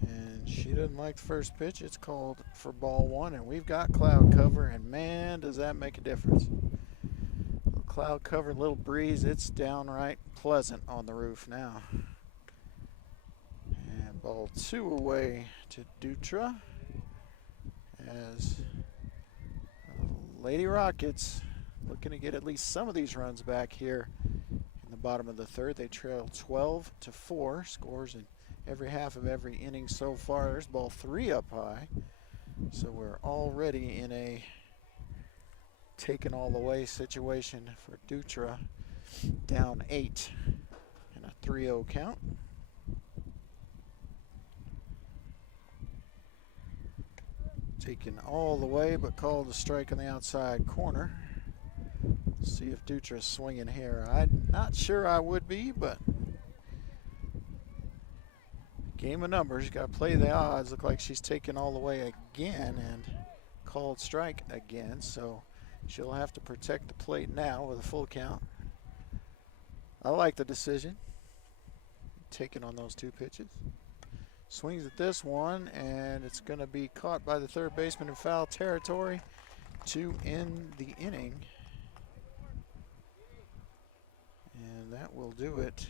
And she doesn't like the first pitch. It's called for ball 1, and we've got cloud cover, and man, does that make a difference. Little cloud cover, little breeze, it's downright pleasant on the roof now. And ball 2 away to Dutra as Lady Rockets looking to get at least some of these runs back here in the bottom of the third. They trail 12-4, scores in every half of every inning so far. There's ball 3 up high. So we're already in a taken all the way situation for Dutra, down 8 and a 3-0 count. Taken all the way, but called a strike on the outside corner. See if Dutra's swinging here. I'm not sure I would be, but game of numbers, you got to play the odds. Look like she's taken all the way again and called strike again, so she'll have to protect the plate now with a full count. I like the decision, taking on those 2 pitches. Swings at this one, and it's going to be caught by the third baseman in foul territory to end the inning. And that will do it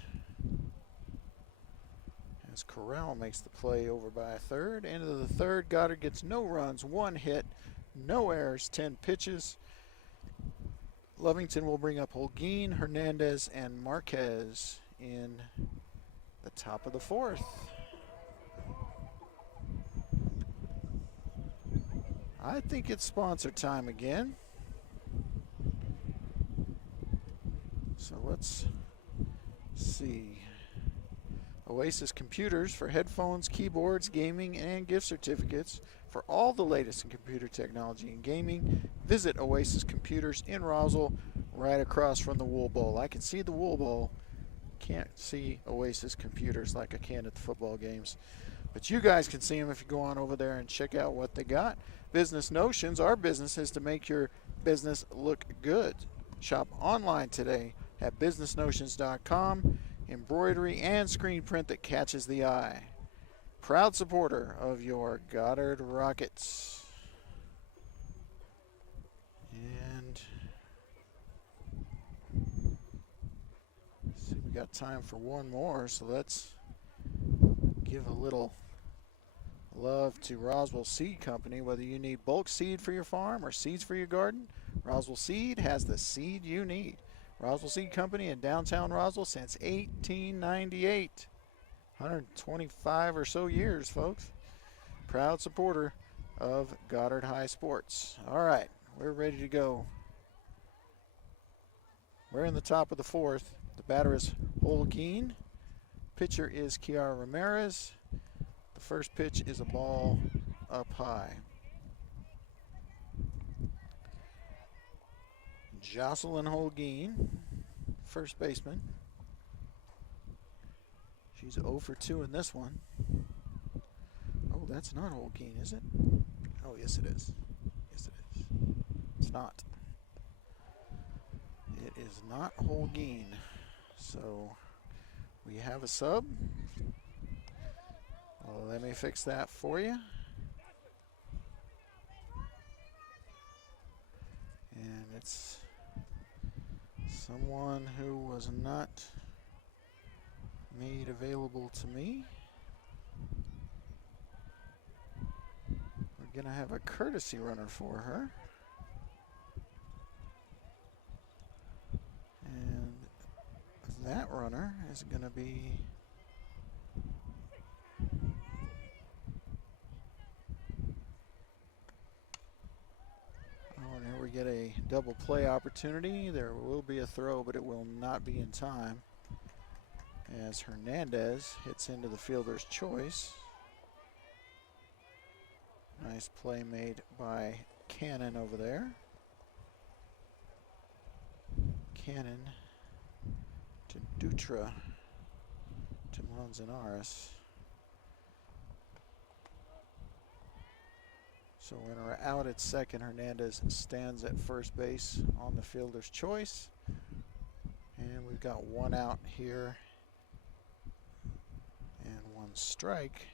as Corral makes the play over by third. End of the third, Goddard gets no runs, 1 hit, no errors, 10 pitches. Lovington will bring up Holguin, Hernandez, and Marquez in the top of the 4th. I think it's sponsor time again. So let's see. Oasis Computers for headphones, keyboards, gaming, and gift certificates. For all the latest in computer technology and gaming, visit Oasis Computers in Roswell, right across from the Wool Bowl. I can see the Wool Bowl. Can't see Oasis Computers like I can at the football games. But you guys can see them if you go on over there and check out what they got. Business Notions, our business is to make your business look good. Shop online today at businessnotions.com. Embroidery and screen print that catches the eye. Proud supporter of your Goddard Rockets. And see, we got time for one more, so let's give a little love to Roswell Seed Company. Whether you need bulk seed for your farm or seeds for your garden, Roswell Seed has the seed you need. Roswell Seed Company in downtown Roswell since 1898. 125 or so years, folks. Proud supporter of Goddard High Sports. All right, we're ready to go. We're in the top of the 4th. The batter is Holguin. Pitcher is Kiara Ramirez. The first pitch is a ball up high. Jocelyn Holguin, first baseman. She's 0 for 2 in this one. Oh, that's not Holguin, is it? Oh, yes it is. Yes it is. It's not. It is not Holguin. So we have a sub. Well, let me fix that for you. And it's someone who was not made available to me. We're going to have a courtesy runner for her. And that runner is going to be and here we get a double play opportunity. There will be a throw, but it will not be in time as Hernandez hits into the fielder's choice. Nice play made by Cannon over there. Cannon to Dutra to Manzanares. So when we're out at second, Hernandez stands at first base on the fielder's choice. And we've got one out here and one strike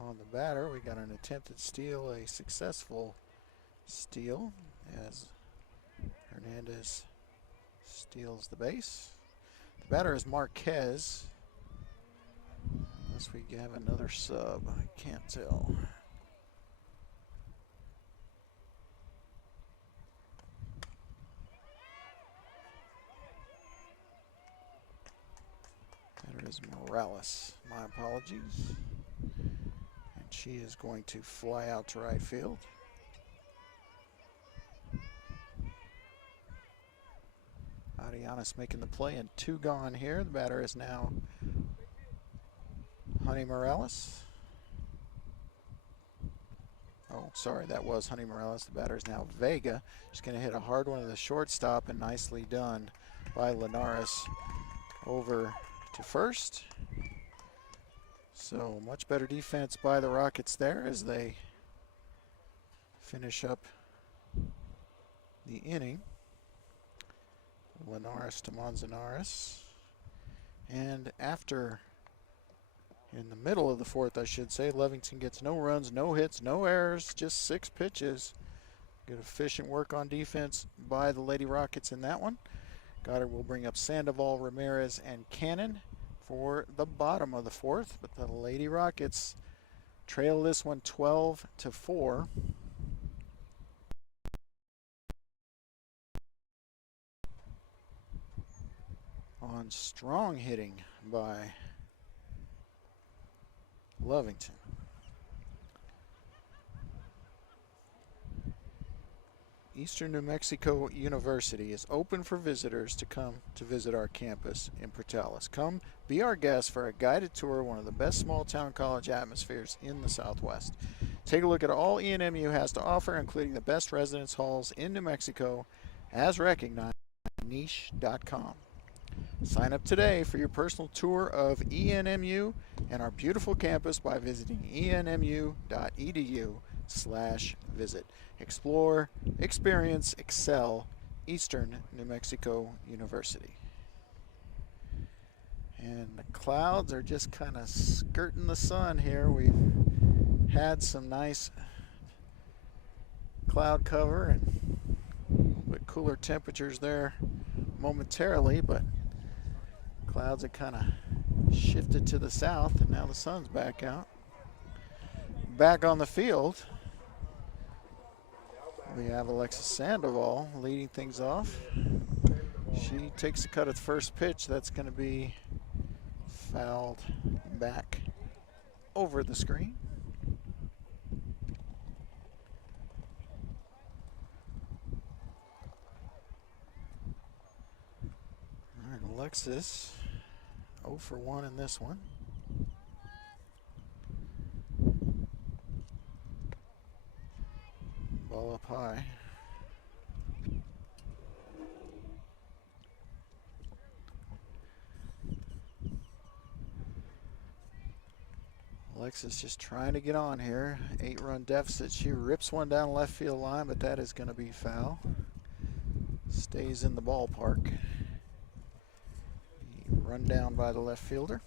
on the batter. We got an attempted steal, a successful steal as Hernandez steals the base. The batter is Marquez. Unless we have another sub, I can't tell. Batter is Morales. My apologies. And she is going to fly out to right field. Arianes making the play and two gone here. The batter is now Honey Morales. Oh, sorry, that was Honey Morales. The batter is now Vega. She's going to hit a hard one to the shortstop, and nicely done by Linares over to first. So much better defense by the Rockets there as they finish up the inning. Linares to Manzanares. And after, in the middle of the fourth, I should say, Lovington gets no runs, no hits, no errors, just 6 pitches. Good efficient work on defense by the Lady Rockets in that one. Goddard will bring up Sandoval, Ramirez, and Cannon for the bottom of the fourth, but the Lady Rockets trail this one 12-4. On strong hitting by Lovington. Eastern New Mexico University is open for visitors to come to visit our campus in Portales. Come be our guest for a guided tour of one of the best small town college atmospheres in the Southwest. Take a look at all ENMU has to offer, including the best residence halls in New Mexico, as recognized by niche.com. Sign up today for your personal tour of ENMU and our beautiful campus by visiting enmu.edu/visit. Explore, experience, excel, Eastern New Mexico University. And the clouds are just kind of skirting the sun here. We've had some nice cloud cover and a little bit cooler temperatures there momentarily, but clouds have kind of shifted to the south, and now the sun's back out. Back on the field, we have Alexis Sandoval leading things off. She takes a cut at the first pitch. That's going to be fouled back over the screen. All right, Alexis 0 for 1 in this one. Ball up high. Alexis just trying to get on here. 8-run deficit. She rips one down left field line, but that is going to be foul. Stays in the ballpark. Run down by the left fielder.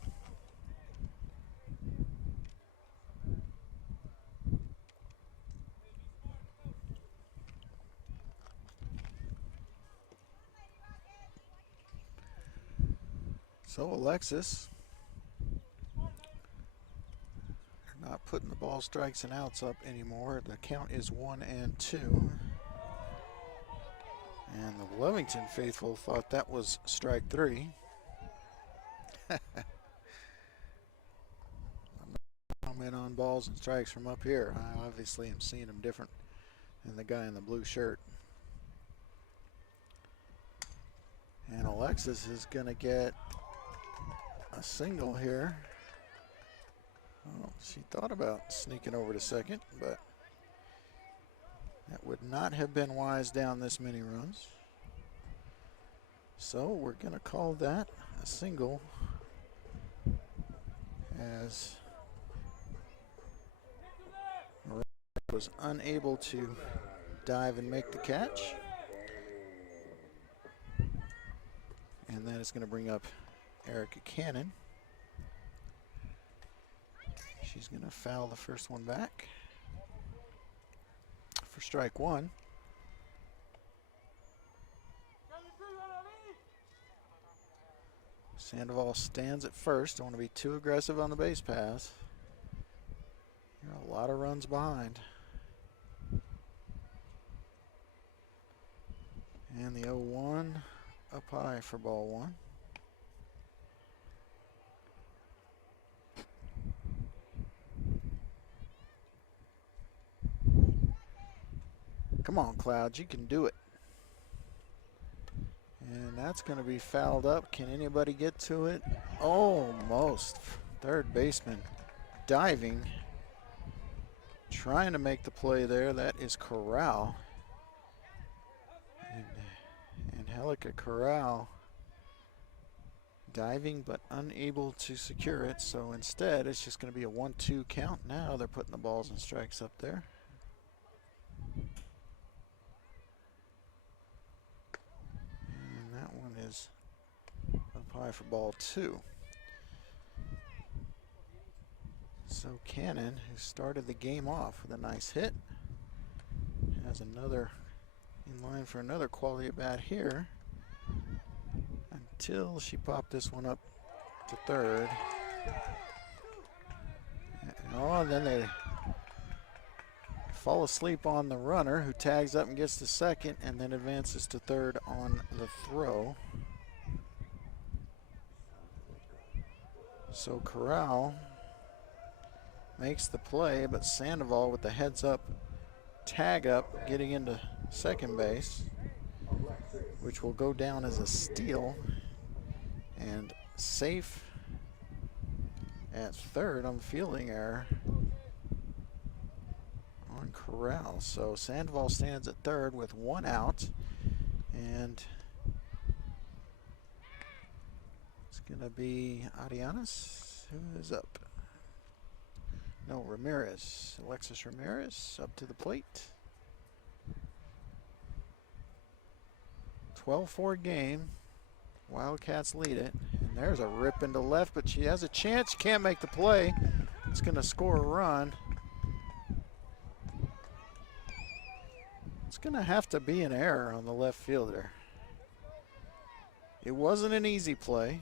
So Alexis, they're not putting the ball strikes and outs up anymore. The count is 1-2. And the Lovington faithful thought that was strike 3. Comment on balls and strikes from up here. I obviously am seeing them different than the guy in the blue shirt. And Alexis is going to get a single here. Oh, she thought about sneaking over to second, but that would not have been wise down this many runs. So we're going to call that a single, as Miranda was unable to dive and make the catch. And that is going to bring up Erica Cannon. She's going to foul the first one back for strike 1. Sandoval stands at first. Don't want to be too aggressive on the base pass. You're a lot of runs behind. And the 0-1 up high for ball 1. Come on, Clouds, you can do it. And that's going to be fouled up. Can anybody get to it? Almost. Third baseman diving, trying to make the play there. That is Corral. And Angelica Corral diving but unable to secure it. So instead, it's just going to be a 1-2 count. Now they're putting the balls and strikes up there. That one is up high for ball 2. So Cannon, who started the game off with a nice hit, has another in line for another quality at bat here until she popped this one up to third. And then they fall asleep on the runner, who tags up and gets to second and then advances to third on the throw. So Corral makes the play, but Sandoval with the heads up tag up getting into second base, which will go down as a steal, and safe at third on fielding error on Corral. So Sandoval stands at third with 1 out, and it's gonna be Arianes who is up. No, Ramirez. Alexis Ramirez up to the plate. 12-4 game. Wildcats lead it. And there's a rip into left, but she has a chance. She can't make the play. It's going to score a run. It's going to have to be an error on the left fielder. It wasn't an easy play,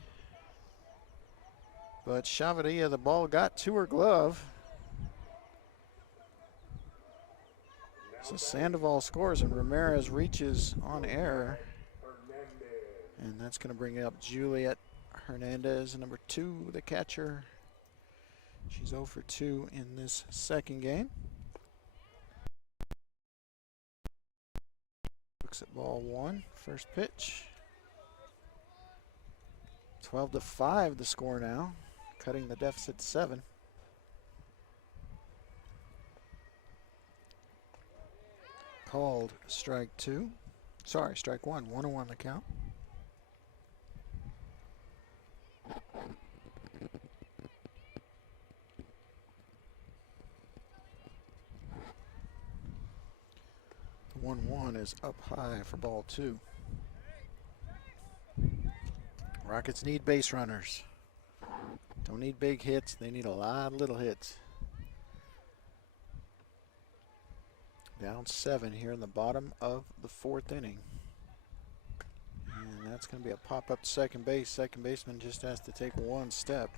but Chavarria, the ball got to her glove. So Sandoval scores and Ramirez reaches on error. And that's going to bring up Juliet Hernandez, number 2, the catcher. She's 0 for 2 in this second game. Looks at ball 1, first pitch. 12-5 the score now, cutting the deficit to 7. Called strike 2. Sorry, strike 1. 1-1 the count. 1-1 is up high for ball 2. Rockets need base runners. Don't need big hits. They need a lot of little hits. Down 7 here in the bottom of the 4th inning. And that's going to be a pop-up to second base. Second baseman just has to take one step.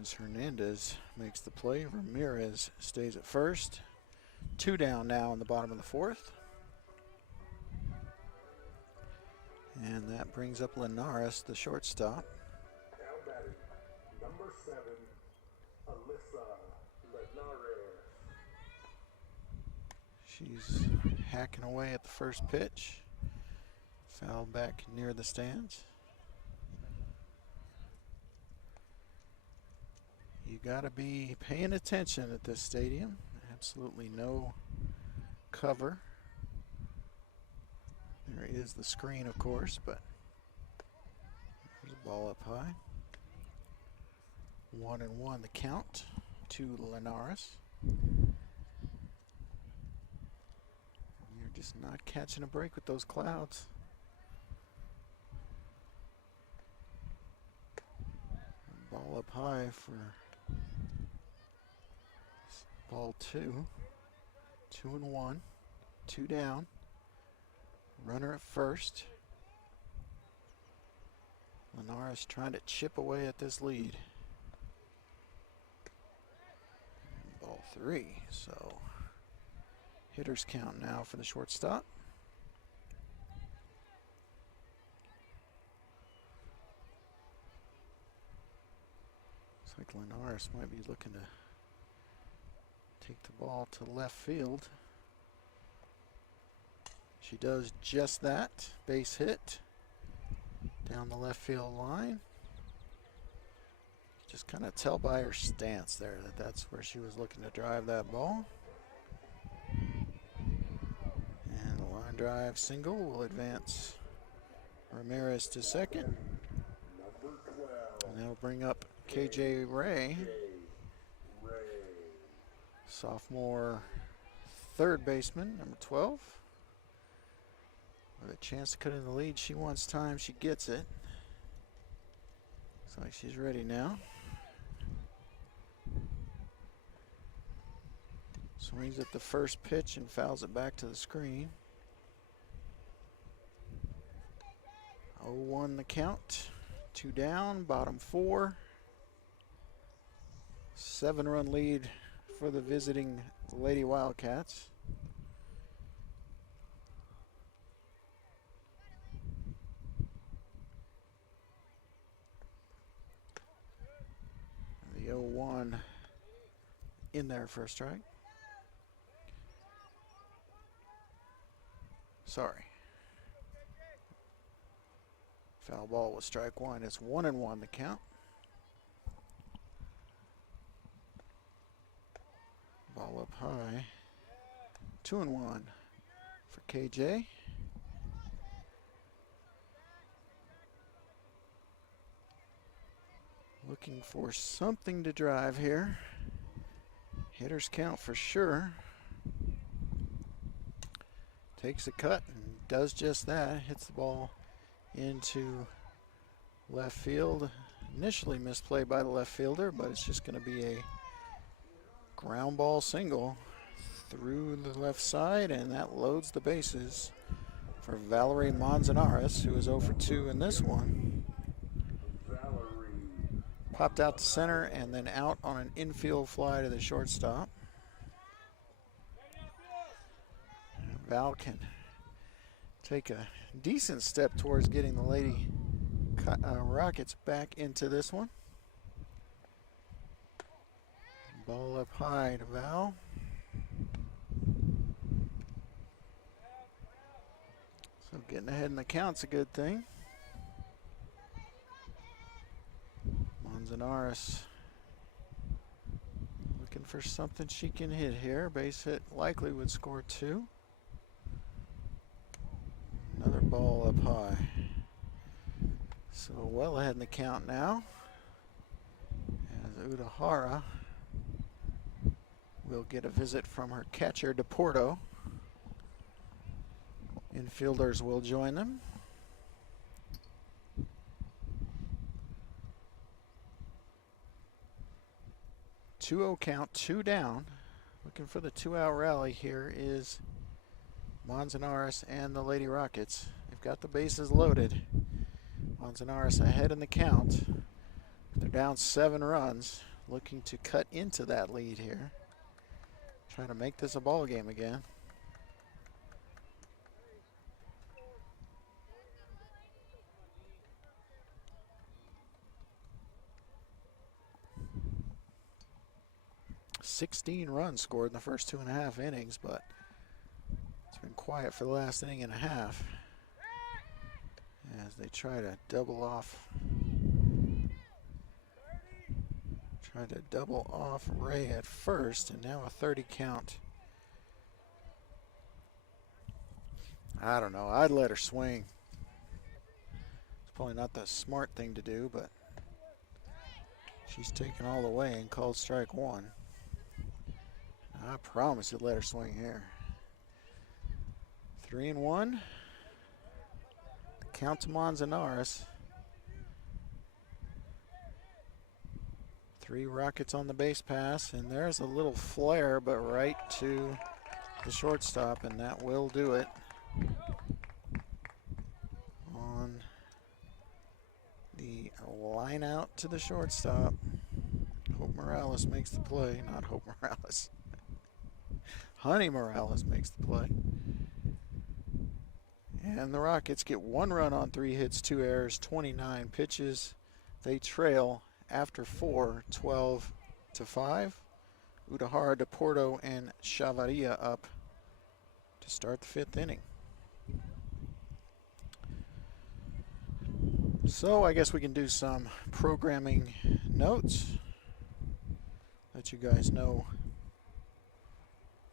As Hernandez makes the play, Ramirez stays at first. 2 down now in the bottom of the 4th. And that brings up Linares, the shortstop. Now batting, number 7, Alyssa Linares. She's hacking away at the first pitch. Foul back near the stands. You got to be paying attention at this stadium. Absolutely no cover. There is the screen, of course, but there's a ball up high. 1-1 the count to Linares. You're just not catching a break with those clouds. Ball up high for ball 2. 2-1. 2 down. Runner at first. Linares trying to chip away at this lead. And ball 3. So hitters count now for the shortstop. Looks like Linares might be looking to take the ball to left field. She does just that. Base hit down the left field line. Just kind of tell by her stance there that that's where she was looking to drive that ball. And the line drive single will advance Ramirez to second. And that'll bring up KJ Ray, sophomore third baseman, number 12. With a chance to cut in the lead. She wants time. She gets it. Looks like she's ready now. Swings at the first pitch and fouls it back to the screen. 0-1 the count. 2 down, bottom 4. 7-run lead for the visiting Lady Wildcats. The 0-1 in there for a strike. Sorry. Foul ball was strike 1. It's 1-1 the count. Ball up high. 2-1 for KJ. Looking for something to drive here. Hitters count for sure. Takes a cut and does just that. Hits the ball into left field. Initially misplay by the left fielder, but it's just going to be a ground ball single through the left side, and that loads the bases for Valerie Manzanares, who is 0 for 2 in this one. Popped out to center and then out on an infield fly to the shortstop. Val can take a decent step towards getting the Lady Rockets back into this one. Ball up high to Val. So getting ahead in the count's a good thing. Manzanares looking for something she can hit here. Base hit likely would score 2. Another ball up high. So well ahead in the count now, as Udahara will get a visit from her catcher, DePorto. Infielders will join them. 2-0 count, 2 down. Looking for the 2-out rally here is Manzanares and the Lady Rockets. They've got the bases loaded. Manzanares ahead in the count. They're down 7 runs, looking to cut into that lead here. Trying to make this a ball game again. $16 runs scored in the first 2.5 innings, but it's been quiet for the last inning and a half as they try to double off. Tried to double off Ray at first, and now a 30 count. I don't know. I'd let her swing. It's probably not the smart thing to do, but she's taken all the way and called strike 1. I promise you'd let her swing here. 3-1. Count to Manzanares. 3 Rockets on the base pass, and there's a little flare, but right to the shortstop, and that will do it. On the line out to the shortstop. Hope Morales makes the play, not Hope Morales. Honey Morales makes the play. And the Rockets get 1 run on 3 hits, 2 errors, 29 pitches. They trail after 4, 12-5. Udahara, DePorto, and Chavarria up to start the 5th inning. So I guess we can do some programming notes. Let you guys know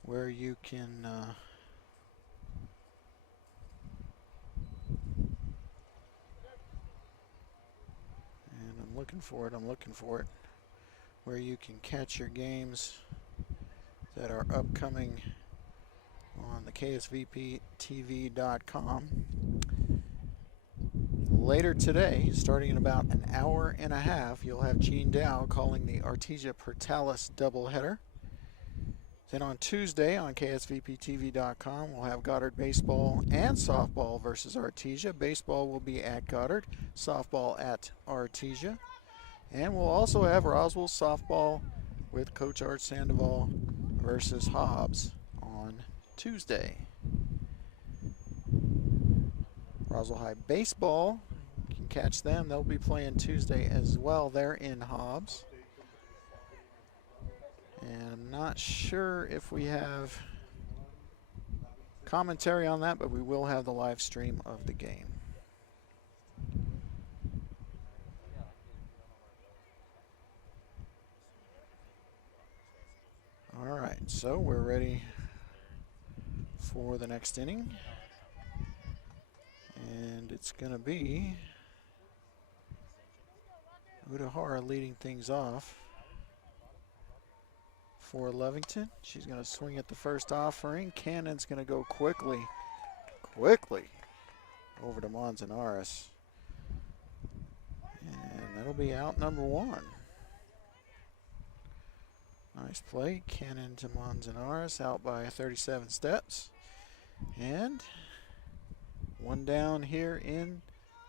where you can and I'm looking for it, where you can catch your games that are upcoming on the KSVPTV.com. Later today, starting in about an hour and a half, you'll have Gene Dow calling the Artesia-Portales doubleheader. Then on Tuesday on KSVPTV.com, we'll have Goddard baseball and softball versus Artesia. Baseball will be at Goddard, softball at Artesia. And we'll also have Roswell softball with Coach Art Sandoval versus Hobbs on Tuesday. Roswell High baseball, you can catch them. They'll be playing Tuesday as well. They're in Hobbs. And I'm not sure if we have commentary on that, but we will have the live stream of the game. All right, so we're ready for the next inning. And it's going to be Udahara leading things off for Lovington. She's going to swing at the first offering. Cannon's going to go quickly over to Manzanares. And that'll be out number 1. Nice play. Cannon to Manzanares, out by 37 steps. And 1 down here in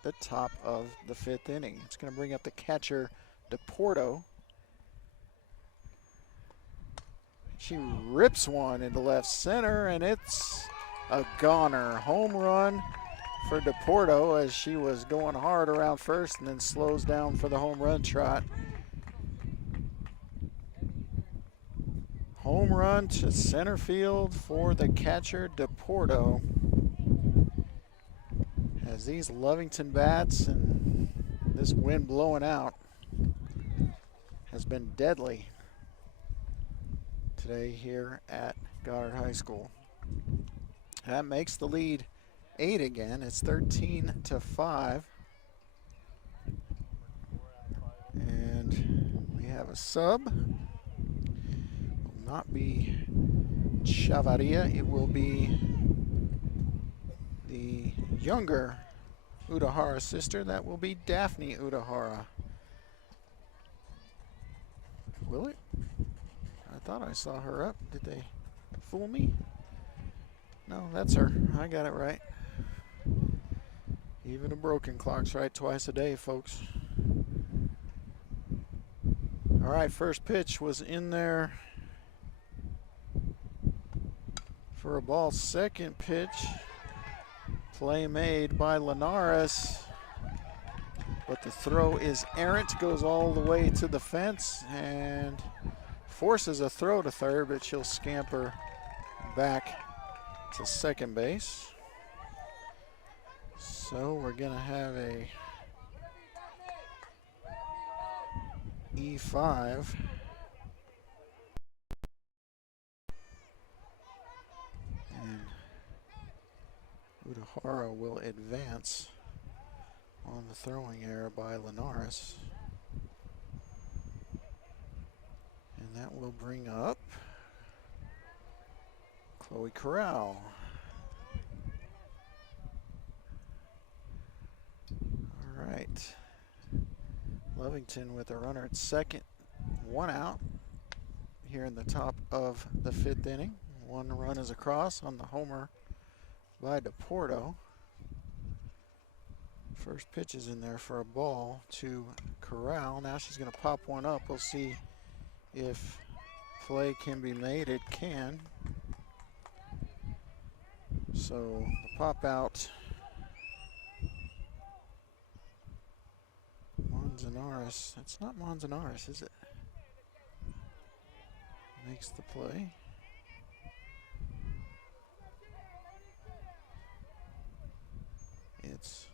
the top of the 5th inning. It's going to bring up the catcher, DePorto. She rips one into left center, and it's a goner. Home run for DePorto as she was going hard around first and then slows down for the home run trot. Home run to center field for the catcher, DePorto. As these Lovington bats and this wind blowing out has been deadly today here at Goddard High School. That makes the lead 8 again. It's 13-5. And we have a sub. Will not be Chavaria. It will be the younger Udahara sister. That will be Daphne Udahara. Will it? I thought I saw her up. Did they fool me? No, that's her. I got it right. Even a broken clock's right twice a day, folks. All right, first pitch was in there for a ball. Second pitch, play made by Linares, but the throw is errant, goes all the way to the fence and forces a throw to third, but she'll scamper back to second base. So we're gonna have a E5. And Udahara will advance on the throwing error by Linares. And that will bring up Chloe Corral. All right. Lovington with a runner at second, one out here in the top of the fifth inning. One run is across on the homer by DePorto. First pitch is in there for a ball to Corral. Now she's going to pop one up. We'll see if play can be made. It can. So the pop out. Manzanares. That's not Manzanares, is it? Makes the play. It's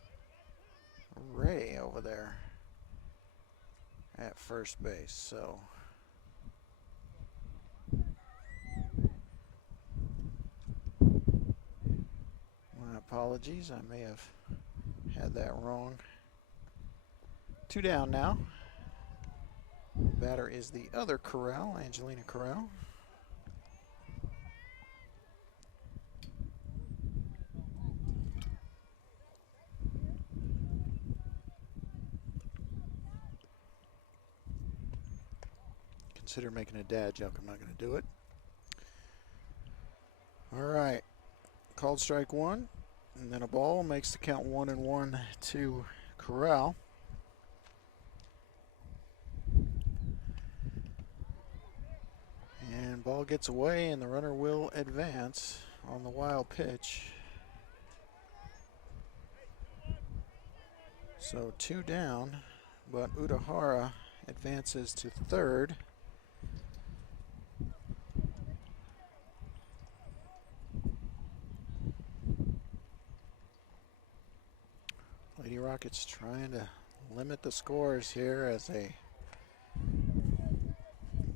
Ray over there at first base. So my apologies. I may have had that wrong. Two down now. Batter is the other Corral, Angelina Corral. Consider making a dad joke. I'm not going to do it. All right. Called strike one. And then a ball makes the count 1-1 to Corral. And ball gets away, and the runner will advance on the wild pitch. So two down, but Udahara advances to third. Lady Rockets trying to limit the scores here as a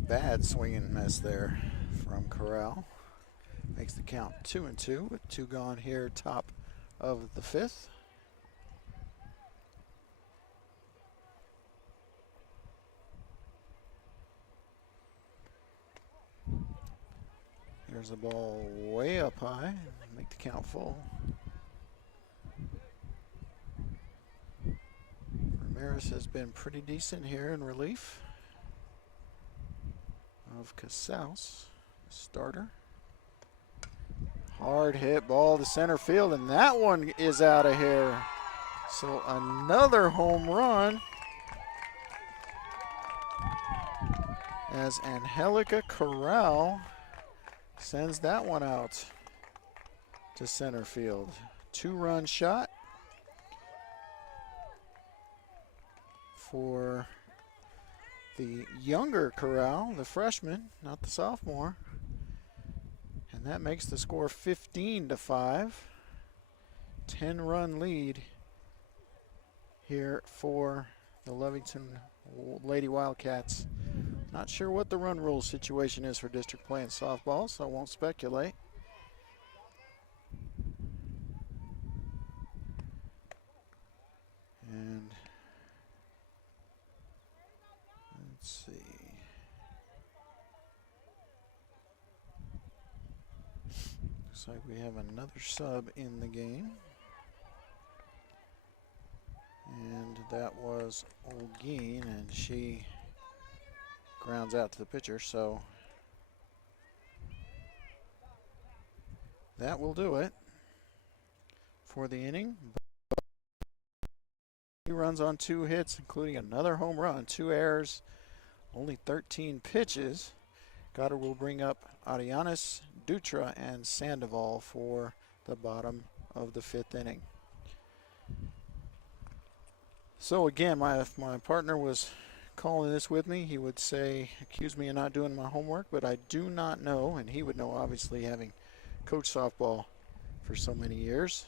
bad swing and miss there from Corral. Makes the count 2-2 with two gone here, top of the fifth. Here's the ball way up high, make the count full. Ramirez has been pretty decent here in relief of Casals, starter. Hard hit ball to center field, and that one is out of here. So another home run as Angelica Corral sends that one out to center field. Two-run shot for the younger Corral, the freshman, not the sophomore. And that makes the score 15-5. 10-run lead here for the Lovington Lady Wildcats. Not sure what the run rule situation is for district play in softball, so I won't speculate. And let's see. Looks like we have another sub in the game. And that was Olguin, and she grounds out to the pitcher, so that will do it for the inning. He runs on 2 hits, including another home run, 2 errors, only 13 pitches. Goddard will bring up Arianes, Dutra, and Sandoval for the bottom of the 5th inning. So again, if my partner was calling this with me, he would say, accuse me of not doing my homework, but I do not know, and he would know obviously having coached softball for so many years.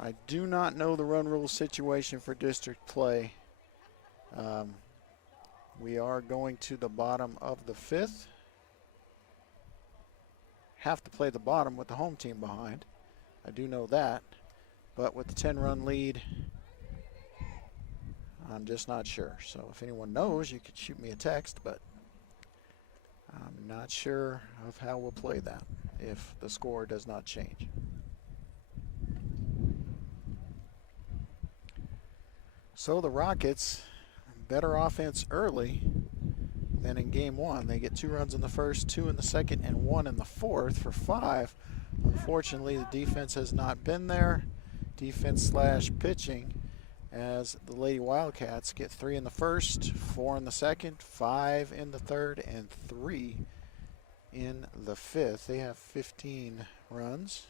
I do not know the run rule situation for district play. We are going to the bottom of the 5th. Have to play the bottom with the home team behind. I do know that. But with the 10-run lead, I'm just not sure. So if anyone knows, you could shoot me a text, but I'm not sure of how we'll play that if the score does not change. So the Rockets, better offense early than in game 1. They get 2 runs in the first, 2 in the second, and 1 in the fourth for 5. Unfortunately, the defense has not been there. Defense/pitching, as the Lady Wildcats get 3 in the first, 4 in the second, 5 in the third, and 3 in the 5th. They have 15 runs.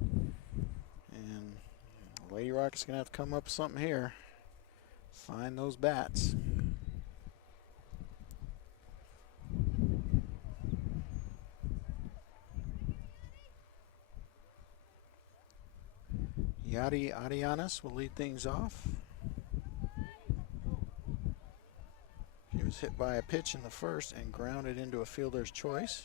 And Lady Rockets going to have to come up with something here. Find those bats. Yadi Arianes will lead things off. She was hit by a pitch in the first and grounded into a fielder's choice.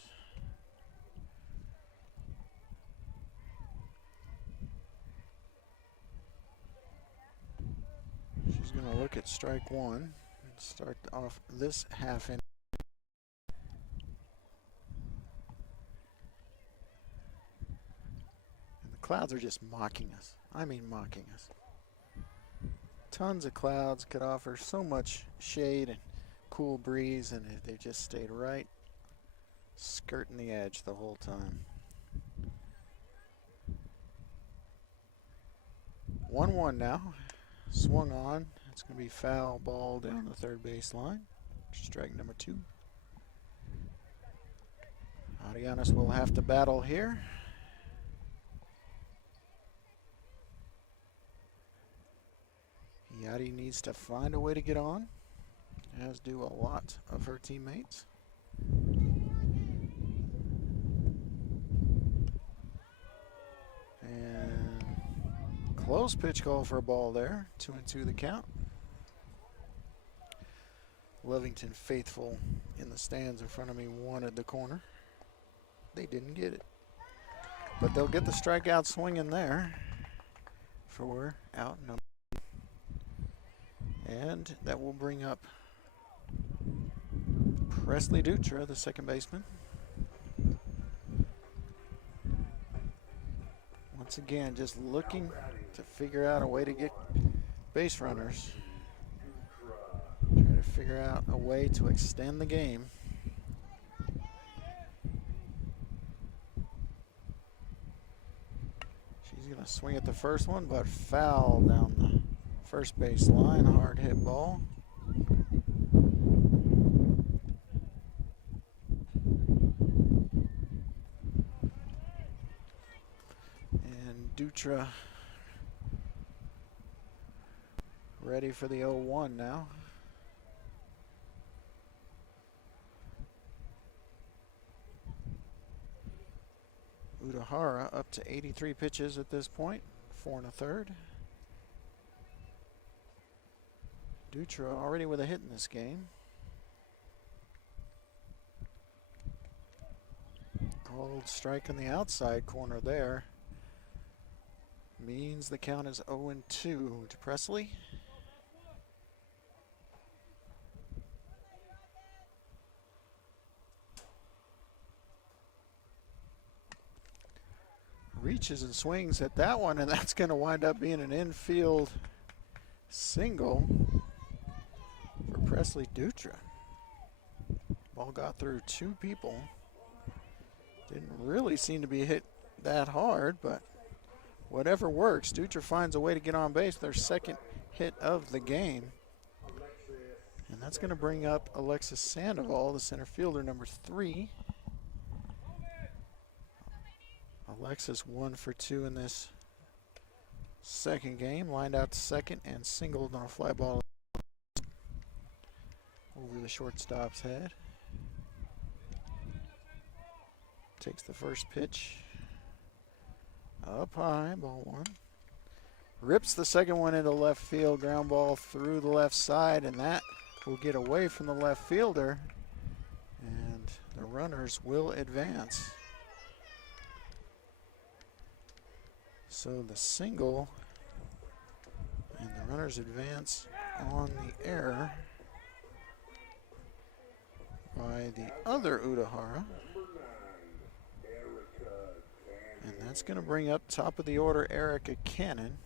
She's going to look at strike 1 and start off this half inning. And the clouds are just mocking us. I mean mocking us. Tons of clouds could offer so much shade and cool breeze, and they just stayed right skirting the edge the whole time. 1-1 now. Swung on. It's going to be foul ball down the third base line. Strike number 2. Arianes will have to battle here. Yadi needs to find a way to get on, as do a lot of her teammates. And close pitch call for a ball there. 2-2 the count. Lovington faithful in the stands in front of me wanted the corner. They didn't get it. But they'll get the strikeout swinging there for out number. And that will bring up Presley Dutra, the second baseman. Once again, just looking to figure out a way to get base runners. Try to figure out a way to extend the game. She's going to swing at the first one, but foul down the first base line. Hard hit ball. And Dutra ready for the 0-1 now. Udahara up to 83 pitches at this point, 4 1/3. Dutra already with a hit in this game. Called strike in the outside corner there. Means the count is 0-2 to Presley. reaches and swings at that one, and that's going to wind up being an infield single for Presley Dutra. Ball got through two people. Didn't really seem to be hit that hard, but whatever works. Dutra finds a way to get on base. Their second hit of the game. And that's going to bring up Alexis Sandoval, the center fielder, number 3. Alexis 1 for 2 in this second game. Lined out to second and singled on a fly ball over the shortstop's head. Takes the first pitch. Up high, ball 1. Rips the second one into left field. Ground ball through the left side, and that will get away from the left fielder. And the runners will advance. So the single and the runners advance on the error by the other Udahara. And that's going to bring up top of the order Erica Cannon.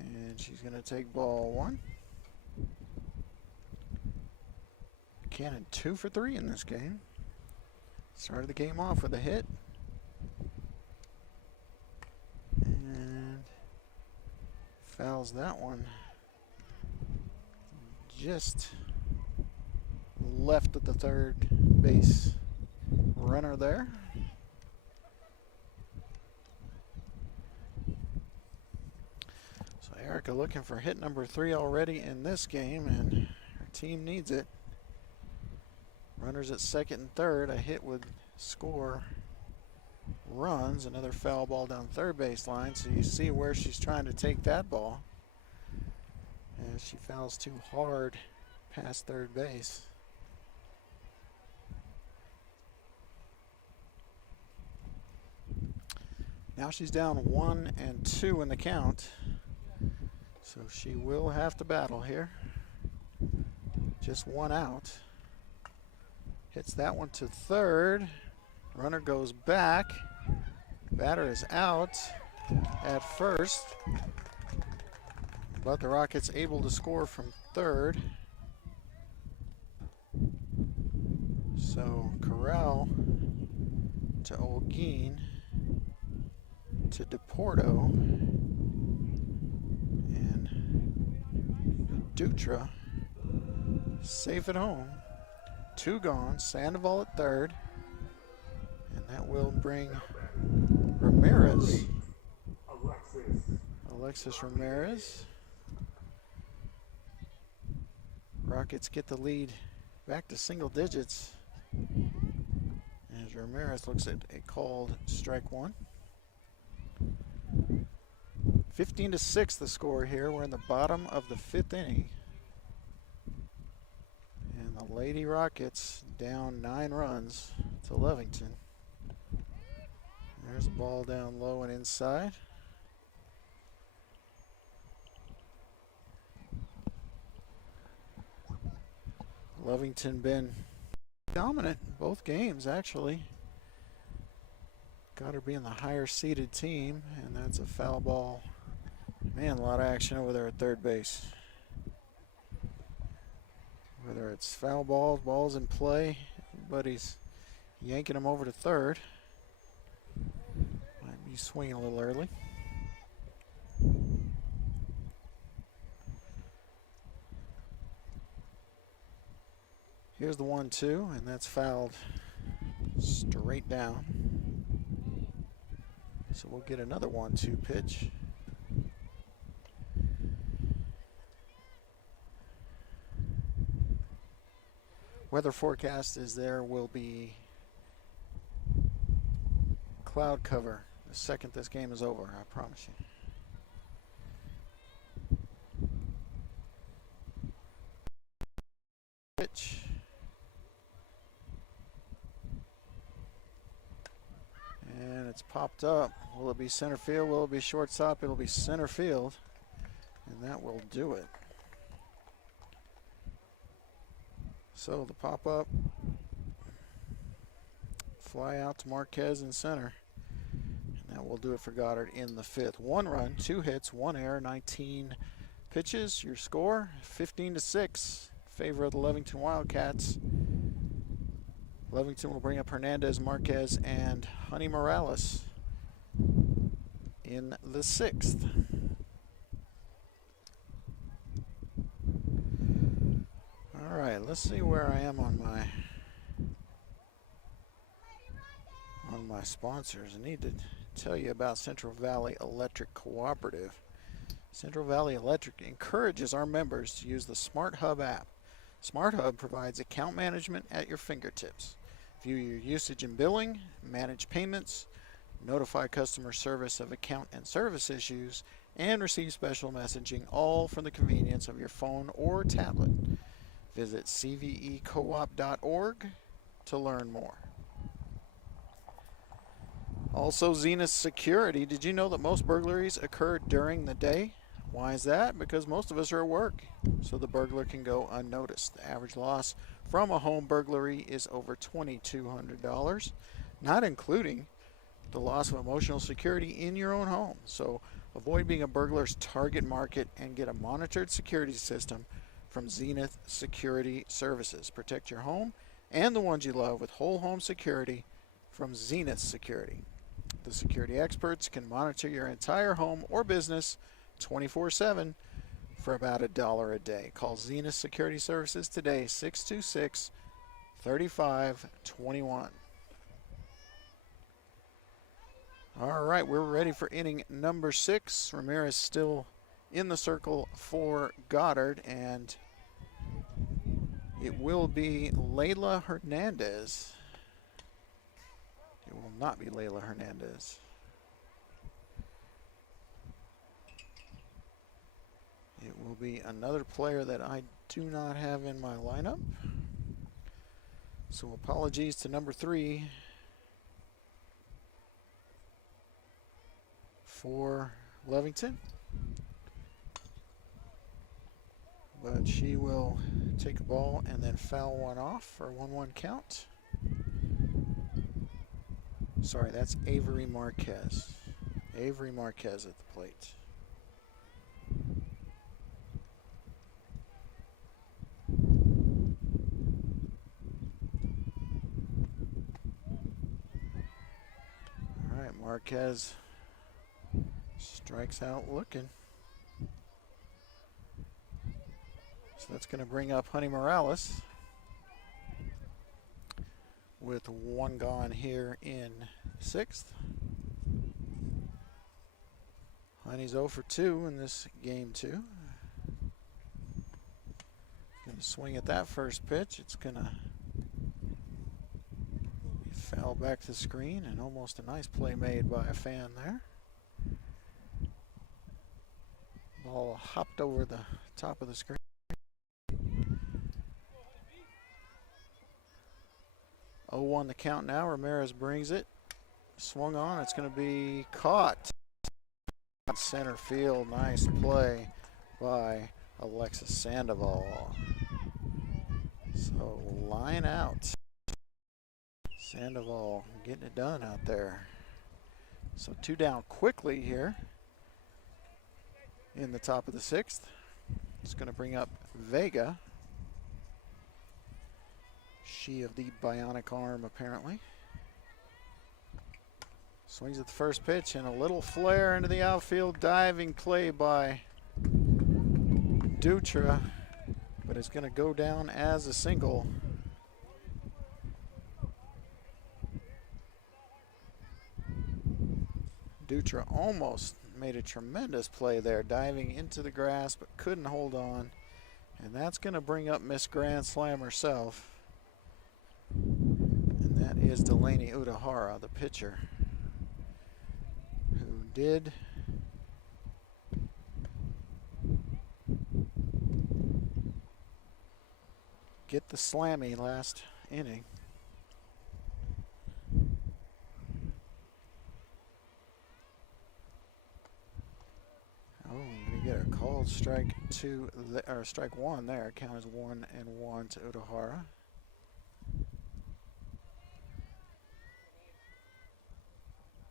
And she's going to take ball 1. Cannon 2 for 3 in this game. Started the game off with a hit. And fouls that one just left of the third base runner there. So Erica looking for hit number 3 already in this game, and her team needs it. Runners at second and third. A hit would score runs. Another foul ball down third baseline. So you see where she's trying to take that ball. As she fouls too hard past third base. Now she's down 1 and 2 in the count. So she will have to battle here. Just 1 out. Hits that one to third. Runner goes back. Batter is out at first. But the Rockets able to score from third. So Corral to Olguin to DePorto and Dutra safe at home. 2 gone. Sandoval at third, and that will bring Ramirez. Alexis Ramirez. Rockets get the lead back to single digits as Ramirez looks at a called strike 1. 15-6 the score here. We're in the bottom of the 5th inning. And the Lady Rockets down 9 runs to Lovington. There's a ball down low and inside. Lovington been dominant in both games, actually. Goddard being the higher seeded team, and that's a foul ball. Man, a lot of action over there at third base. Whether it's foul balls, balls in play, everybody's yanking them over to third. Might be swinging a little early. Here's the 1-2, and that's fouled straight down. So we'll get another 1-2 pitch. Weather forecast is there will be cloud cover the second this game is over, I promise you. Pitch. And it's popped up. Will it be center field? Will it be shortstop? It'll be center field. And that will do it. So the pop-up, fly out to Marquez in center. And that will do it for Goddard in the fifth. 1 run, 2 hits, 1 error, 19 pitches. Your score, 15-6, favor of the Lovington Wildcats. Lovington will bring up Hernandez, Marquez, and Honey Morales in the sixth. All right, let's see where I am on my sponsors. I need to tell you about Central Valley Electric Cooperative. Central Valley Electric encourages our members to use the Smart Hub app. Smart Hub provides account management at your fingertips. View your usage and billing, manage payments, notify customer service of account and service issues, and receive special messaging, all from the convenience of your phone or tablet. Visit cvecoop.org to learn more. Also, Zenith Security. Did you know that most burglaries occur during the day? Why is that? Because most of us are at work, so the burglar can go unnoticed. The average loss from a home burglary is over $2,200, not including the loss of emotional security in your own home. So avoid being a burglar's target market and get a monitored security system from Zenith Security Services. Protect your home and the ones you love with whole home security from Zenith Security. The security experts can monitor your entire home or business 24/7 for about $1 a day. Call Zenith Security Services today, 626-3521. All right, we're ready for inning number 6. Ramirez still in the circle for Goddard, and it will be Layla Hernandez. It will not be Layla Hernandez. It will be another player that I do not have in my lineup. So apologies to number 3 for Lovington. But she will take a ball and then foul one off for a 1-1 count. Sorry, that's Avery Marquez. Avery Marquez at the plate. All right, Marquez strikes out looking. So that's going to bring up Honey Morales with 1 gone here in 6th. Honey's 0 for 2 in this game 2. Going to swing at that first pitch. It's going to foul back to the screen, and almost a nice play made by a fan there. Ball hopped over the top of the screen. 0-1 the count now. Ramirez brings it. Swung on. It's going to be caught. Center field. Nice play by Alexis Sandoval. So line out. Sandoval getting it done out there. So 2 down quickly here in the top of the 6th. It's going to bring up Vega. She of the bionic arm, apparently. Swings at the first pitch and a little flare into the outfield. Diving play by Dutra, but it's going to go down as a single. Dutra almost made a tremendous play there, diving into the grass, but couldn't hold on. And that's going to bring up Miss Grand Slam herself. And that is Delaney Udahara, the pitcher, who did get the slammy last inning. Oh, I'm going to get a call called strike two, or strike one there. Count as 1-1 to Udahara.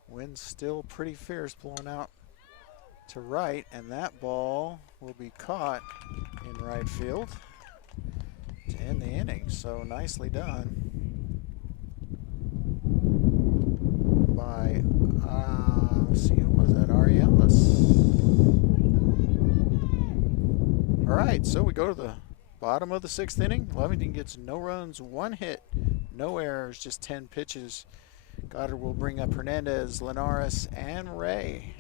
Wind's still pretty fierce, blowing out to right, and that ball will be caught in right field to end the inning. So nicely done by, let's see, who was that? Ariellis. All right, so we go to the bottom of the 6th inning. Lovington gets no runs, 1 hit, no errors, just 10 pitches. Goddard will bring up Hernandez, Linares, and Ray.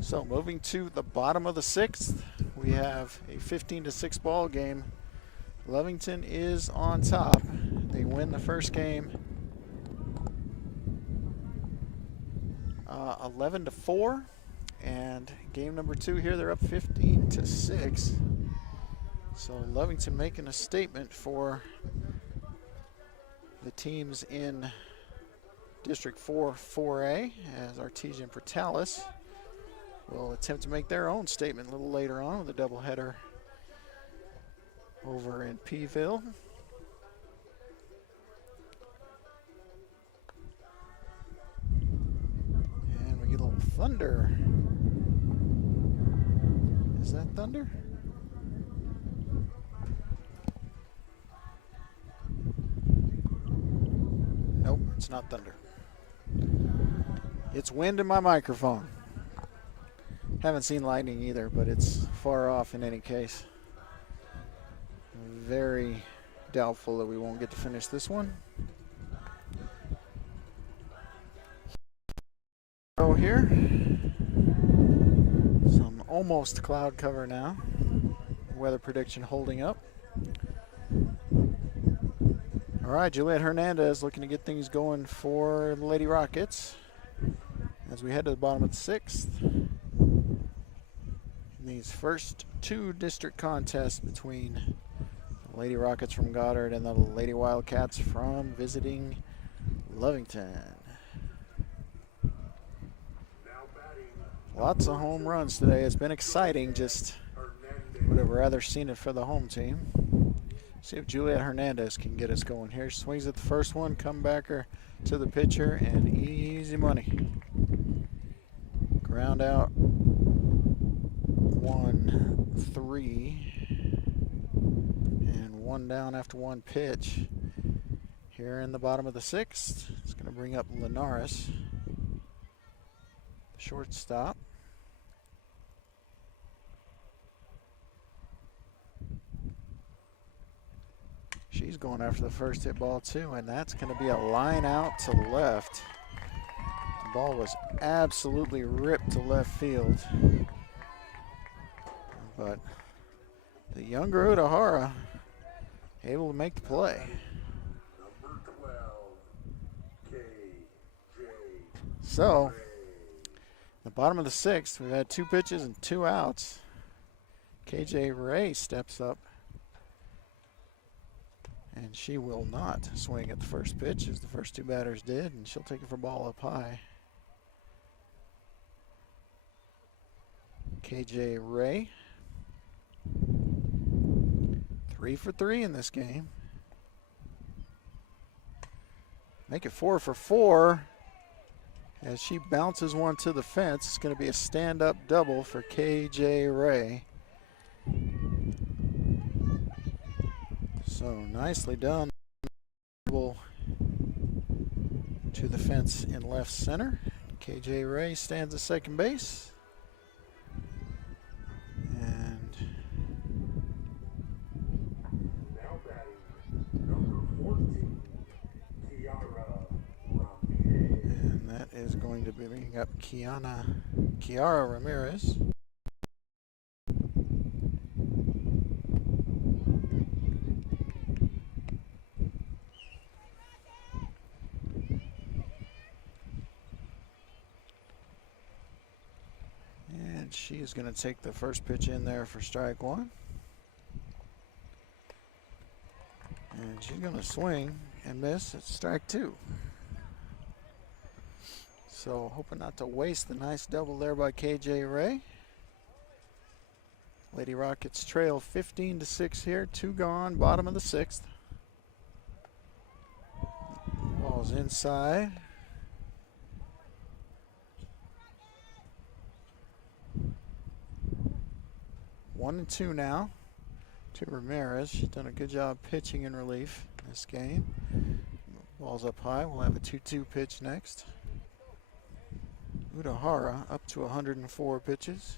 So moving to the bottom of the 6th, we have a 15-6 ball game. Lovington is on top. They win the first game 11-4, and game number 2 here, they're up 15-6. So Lovington making a statement for the teams in District 4 4A, as Artesian Portales will attempt to make their own statement a little later on with a doubleheader over in Peeville. And we get a little thunder. Is that thunder? Nope, it's not thunder. It's wind in my microphone. Haven't seen lightning either, but it's far off in any case. Very doubtful that we won't get to finish this one. So here, some almost cloud cover now. Weather prediction holding up. All right, Juliet Hernandez looking to get things going for the Lady Rockets as we head to the bottom of the 6th. These first 2 district contests between the Lady Rockets from Goddard and the Lady Wildcats from visiting Lovington. Lots of home runs today. It's been exciting, just would have rather seen it for the home team. See if Juliet Hernandez can get us going here. Swings at the first one, comebacker to the pitcher, and easy money. Ground out 1-3, and 1 down after 1 pitch. Here in the bottom of the 6th, it's going to bring up Linares, shortstop. She's going after the first hit ball too, and that's going to be a line out to left. The ball was absolutely ripped to left field. But the younger Udahara able to make the play. Number 12, KJ. So, the bottom of the 6th, we've had 2 pitches and 2 outs. KJ Ray steps up, and she will not swing at the first pitch as the first 2 batters did, and she'll take it for ball up high. KJ Ray, 3 for 3 in this game. Make it 4 for 4 as she bounces one to the fence. It's going to be a stand-up double for KJ Ray. So nicely done. To the fence in left center. KJ Ray stands at second base. And Now batting, number 14, Kiara Ramirez. And that is going to be bringing up Kiara Ramirez. And she is going to take the first pitch in there for strike 1. And she's going to swing and miss at strike 2. So hoping not to waste the nice double there by KJ Ray. Lady Rockets trail 15-6 here. 2 gone, bottom of the 6th. Ball's inside. One and 2 now to Ramirez. She's done a good job pitching in relief in this game. Ball's up high. We'll have a 2-2 pitch next. Udahara up to 104 pitches.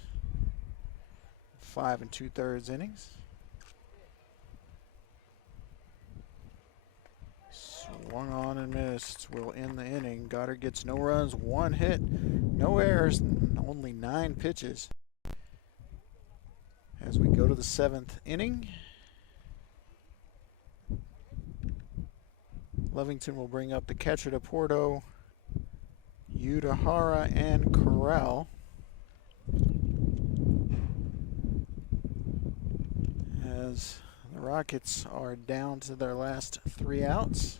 5 2/3 innings. Swung on and missed. Will end the inning. Goddard gets no runs, 1 hit, no errors, and only 9 pitches. As we go to the 7th inning, Lovington will bring up the catcher to Porto, Udahara, and Corral. As the Rockets are down to their last 3 outs,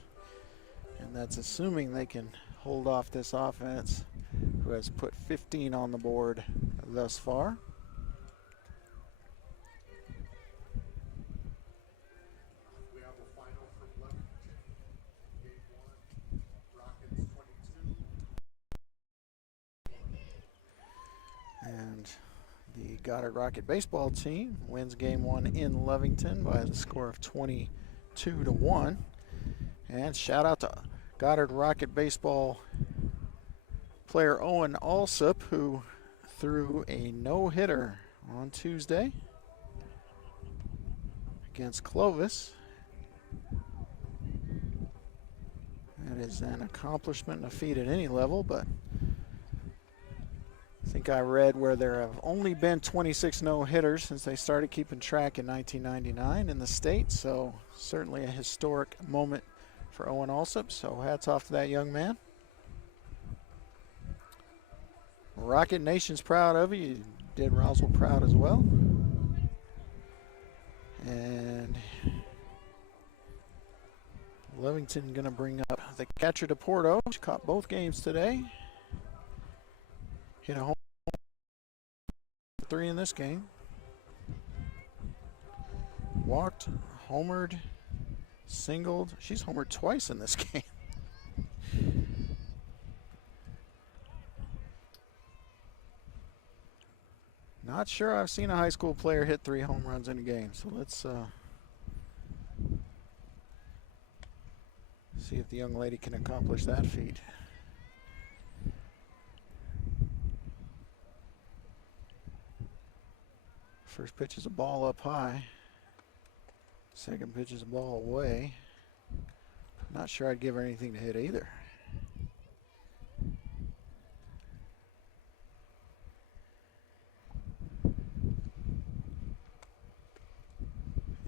and that's assuming they can hold off this offense, who has put 15 on the board thus far. We have a final from Lovington. Game 1, Rockets 22. And the Goddard Rocket baseball team wins game 1 in Lovington by the score of 22-1. And shout out to Goddard Rocket baseball player Owen Alsop, who threw a no-hitter on Tuesday against Clovis. That is an accomplishment and a feat at any level, but I think I read where there have only been 26 no-hitters since they started keeping track in 1999 in the state, so certainly a historic moment for Owen Alsop, so hats off to that young man. Rocket Nation's proud of you. You did Roswell proud as well. And Lovington going to bring up the catcher to Porto. She caught both games today. Hit a home 3 in this game. Walked, homered, singled. She's homered twice in this game. Not sure I've seen a high school player hit 3 home runs in a game, so let's see if the young lady can accomplish that feat. First pitch is a ball up high. Second pitch is a ball away. Not sure I'd give her anything to hit either.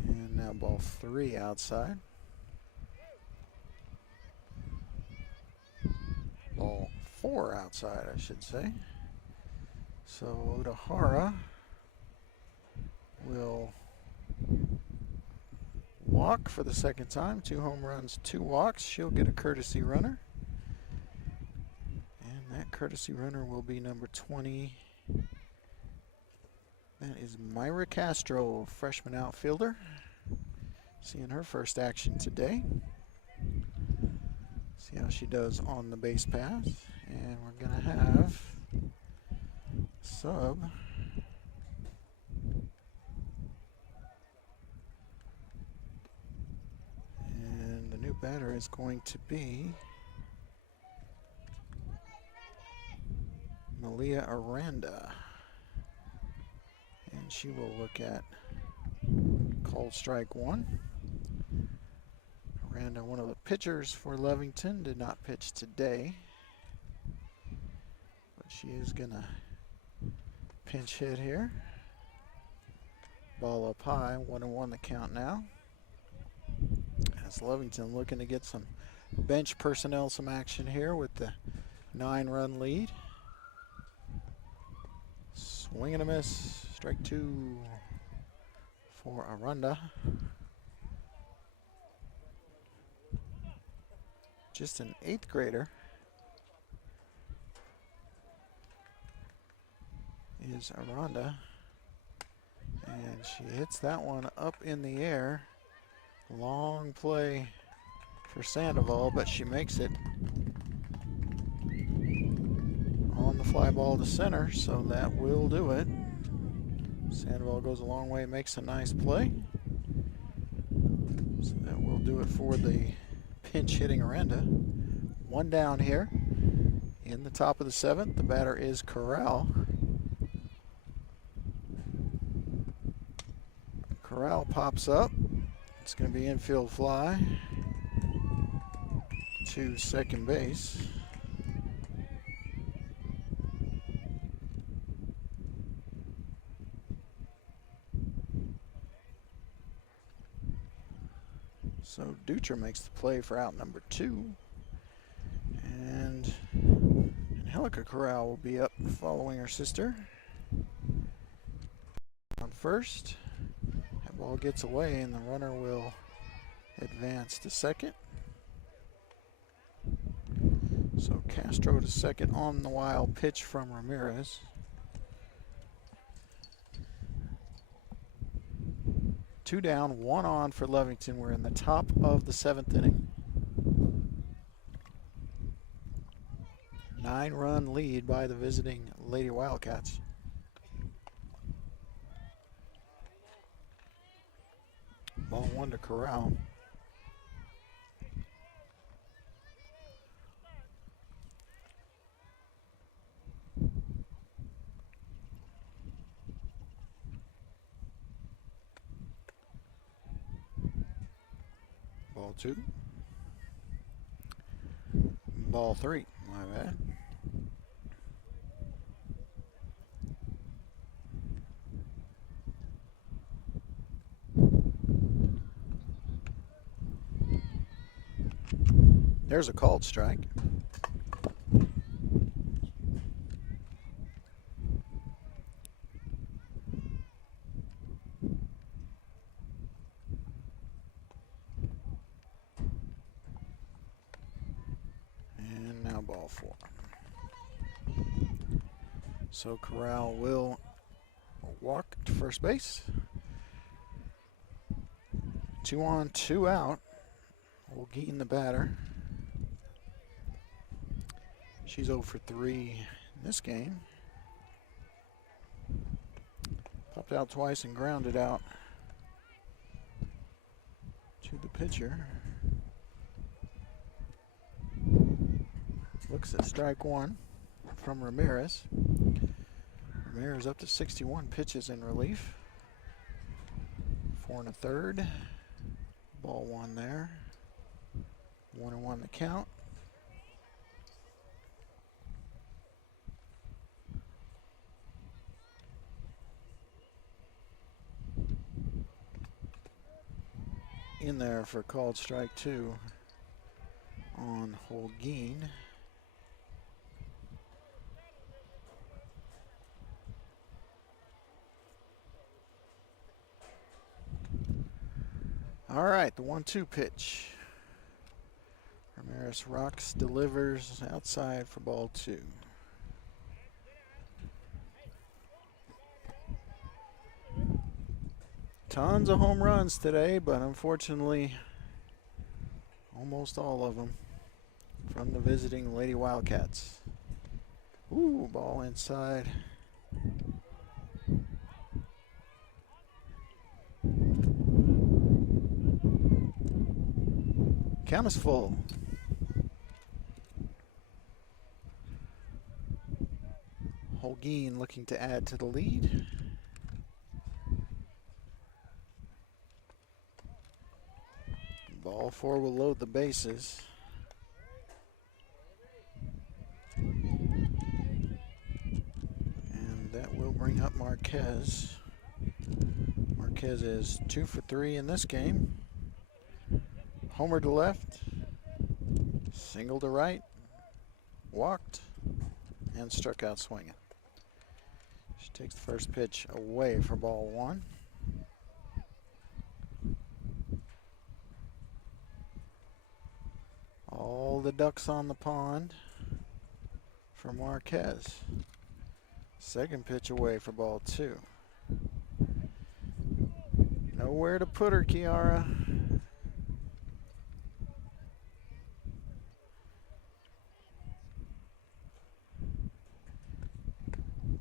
And now ball 3 outside. Ball 4 outside, I should say. So Odahara will walk for the second time. 2 home runs, 2 walks. She'll get a courtesy runner. And that courtesy runner will be number 20. That is Myra Castro, freshman outfielder. Seeing her first action today. See how she does on the base pass. And we're going to have sub. And the new batter is going to be Malia Aranda. And she will look at called strike 1. Aranda, one of the pitchers for Lovington, did not pitch today. But she is going to pinch hit here. Ball up high, 1-1 the count now. As Lovington looking to get some bench personnel some action here with the 9-run lead. Swing and a miss. Strike 2 for Aranda. Just an 8th grader is Aranda. And she hits that one up in the air. Long play for Sandoval, but she makes it on the fly ball to center, so that will do it. Sandoval goes a long way, makes a nice play. So that will do it for the pinch hitting Aranda. One down here in the top of the 7th. The batter is Corral. Corral pops up. It's going to be infield fly to second base. So Dutra makes the play for out number 2. And Angelica Corral will be up following her sister. On first. That ball gets away and the runner will advance to second. So Castro to second on the wild pitch from Ramirez. Two down, one on for Lovington. We're in the top of the 7th inning. 9-run lead by the visiting Lady Wildcats. Ball 1 to Corral. Ball 2. Ball 3, my bad. There's a called strike. And now ball 4. So Corral will walk to first base. 2 on, 2 out. Will gain the batter. She's 0 for 3 in this game. Popped out twice and grounded out to the pitcher. Looks at strike 1 from Ramirez. Ramirez up to 61 pitches in relief. 4 1/3. Ball 1 there. 1-1 the count. In there for called strike 2 on Holguin. All right, the 1-2 pitch. Ramirez rocks, delivers outside for ball 2. Tons of home runs today, but unfortunately, almost all of them from the visiting Lady Wildcats. Ooh, ball inside. Count is full. Holguin looking to add to the lead. Ball 4 will load the bases. And that will bring up Marquez. Marquez is 2 for 3 in this game. Homer to left, single to right, walked, and struck out swinging. She takes the first pitch away for ball 1. All the ducks on the pond for Marquez. Second pitch away for ball 2. Nowhere to put her, Kiara.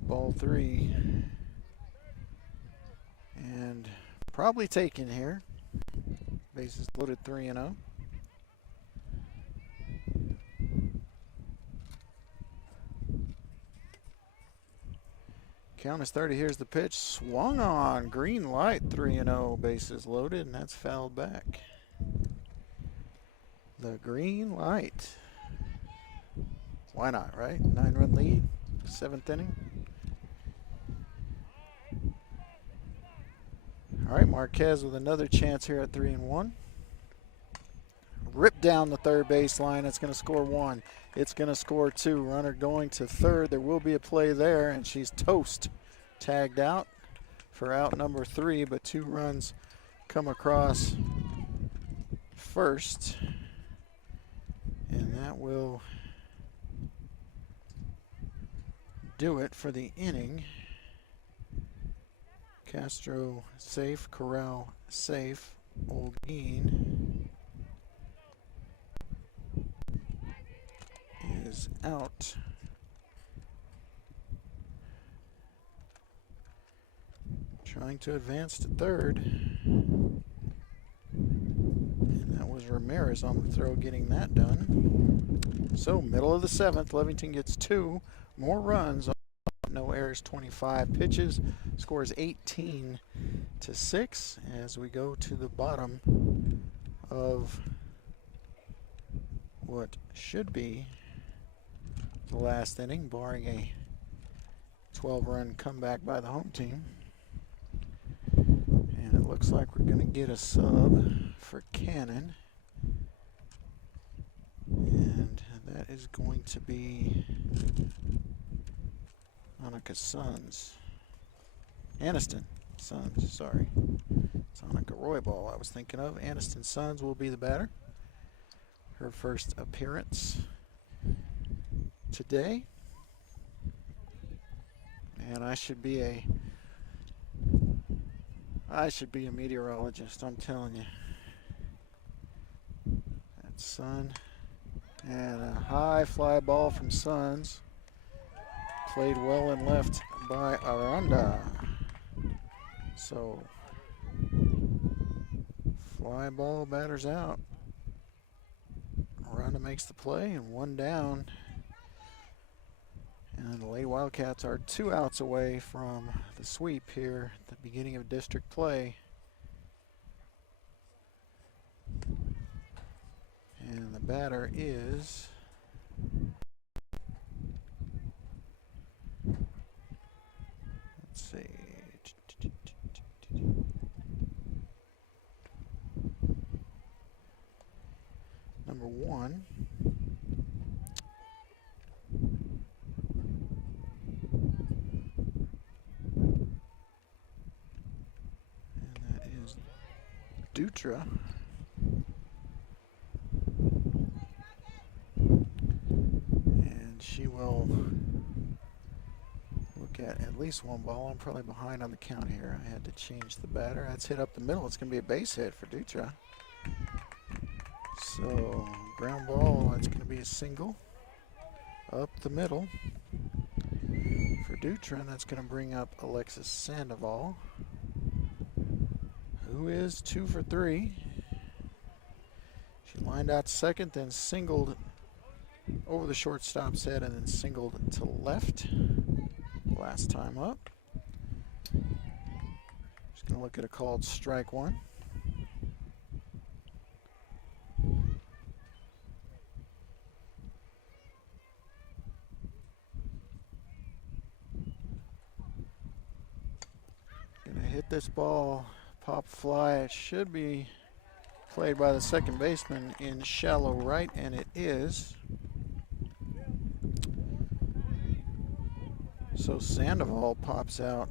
Ball 3. And probably taken here. Bases loaded 3-0. Count is 30. Here's the pitch. Swung on. Green light. 3-0. Bases loaded, and that's fouled back. The green light. Why not, right? 9-run lead. 7th inning. All right, Marquez with another chance here at 3-1. Ripped down the third baseline. It's going to score 1. It's going to score 2. Runner going to third. There will be a play there, and she's toast. Tagged out for out number 3, but 2 runs come across first. And that will do it for the inning. Castro safe, Corral safe, Olguin is out. Trying to advance to third. And that was Ramirez on the throw getting that done. So middle of the 7th, Lovington gets 2 more runs. No errors, 25 pitches. Scores 18-6 as we go to the bottom of what should be the last inning, barring a 12-run comeback by the home team. And it looks like we're going to get a sub for Cannon. And that is going to be Annika Sons. Aniston Sons, sorry. It's Annika Roybal I was thinking of. Aniston Sons will be the batter. Her first appearance today. And I should be a meteorologist, I'm telling you. That's Sun. And a high fly ball from Sons. Played well and left by Aranda. So, fly ball, batters out. Aranda makes the play and 1 down. And the Lady Wildcats are 2 outs away from the sweep here at the beginning of district play. And the batter is number 1. And that is Dutra. And she will look at least 1 ball. I'm probably behind on the count here. I had to change the batter. That's hit up the middle. It's going to be a base hit for Dutra. So, ground ball, that's going to be a single up the middle for Dutra, and that's going to bring up Alexis Sandoval, who is 2 for 3. She lined out second, then singled over the shortstop's head, and then singled to left last time up. Just going to look at a called strike 1. Hit this ball, pop fly. It should be played by the second baseman in shallow right, and it is. So Sandoval pops out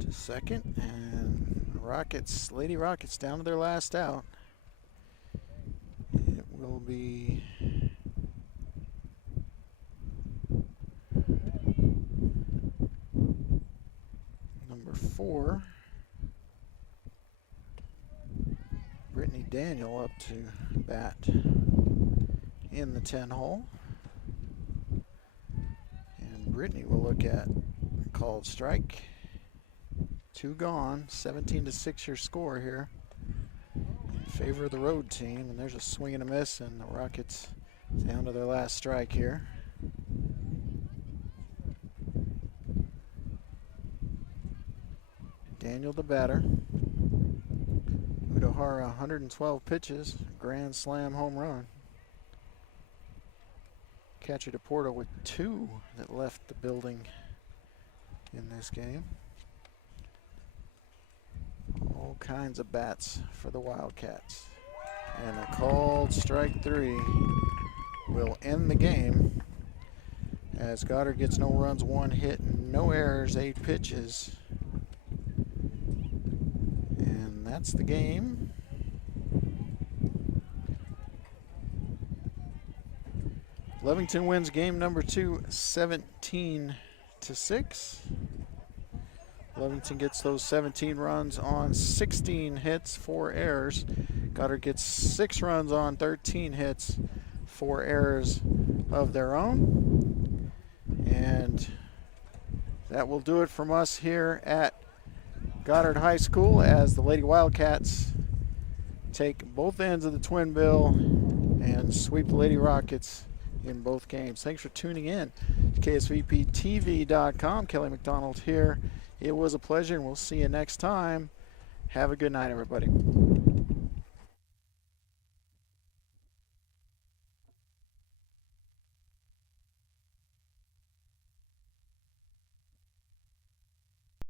to second, and Rockets, Lady Rockets down to their last out. It will be number 4. Daniel up to bat in the 10 hole. And Brittany will look at called strike. 2 gone, 17-6 your score here in favor of the road team. And there's a swing and a miss, and the Rockets down to their last strike here. Daniel the batter. Udahara 112 pitches, grand slam home run. Catcher DePorto with 2 that left the building in this game. All kinds of bats for the Wildcats. And a called strike 3 will end the game as Goddard gets no runs, 1 hit, no errors, 8 pitches. And that's the game. Lovington wins game number 2, 17-6. Lovington gets those 17 runs on 16 hits, 4 errors. Goddard gets 6 runs on 13 hits, 4 errors of their own. And that will do it from us here at Goddard High School as the Lady Wildcats take both ends of the twin bill and sweep the Lady Rockets in both games. Thanks for tuning in to KSVPTV.com. Kelly McDonald here. It was a pleasure, and we'll see you next time. Have a good night, everybody.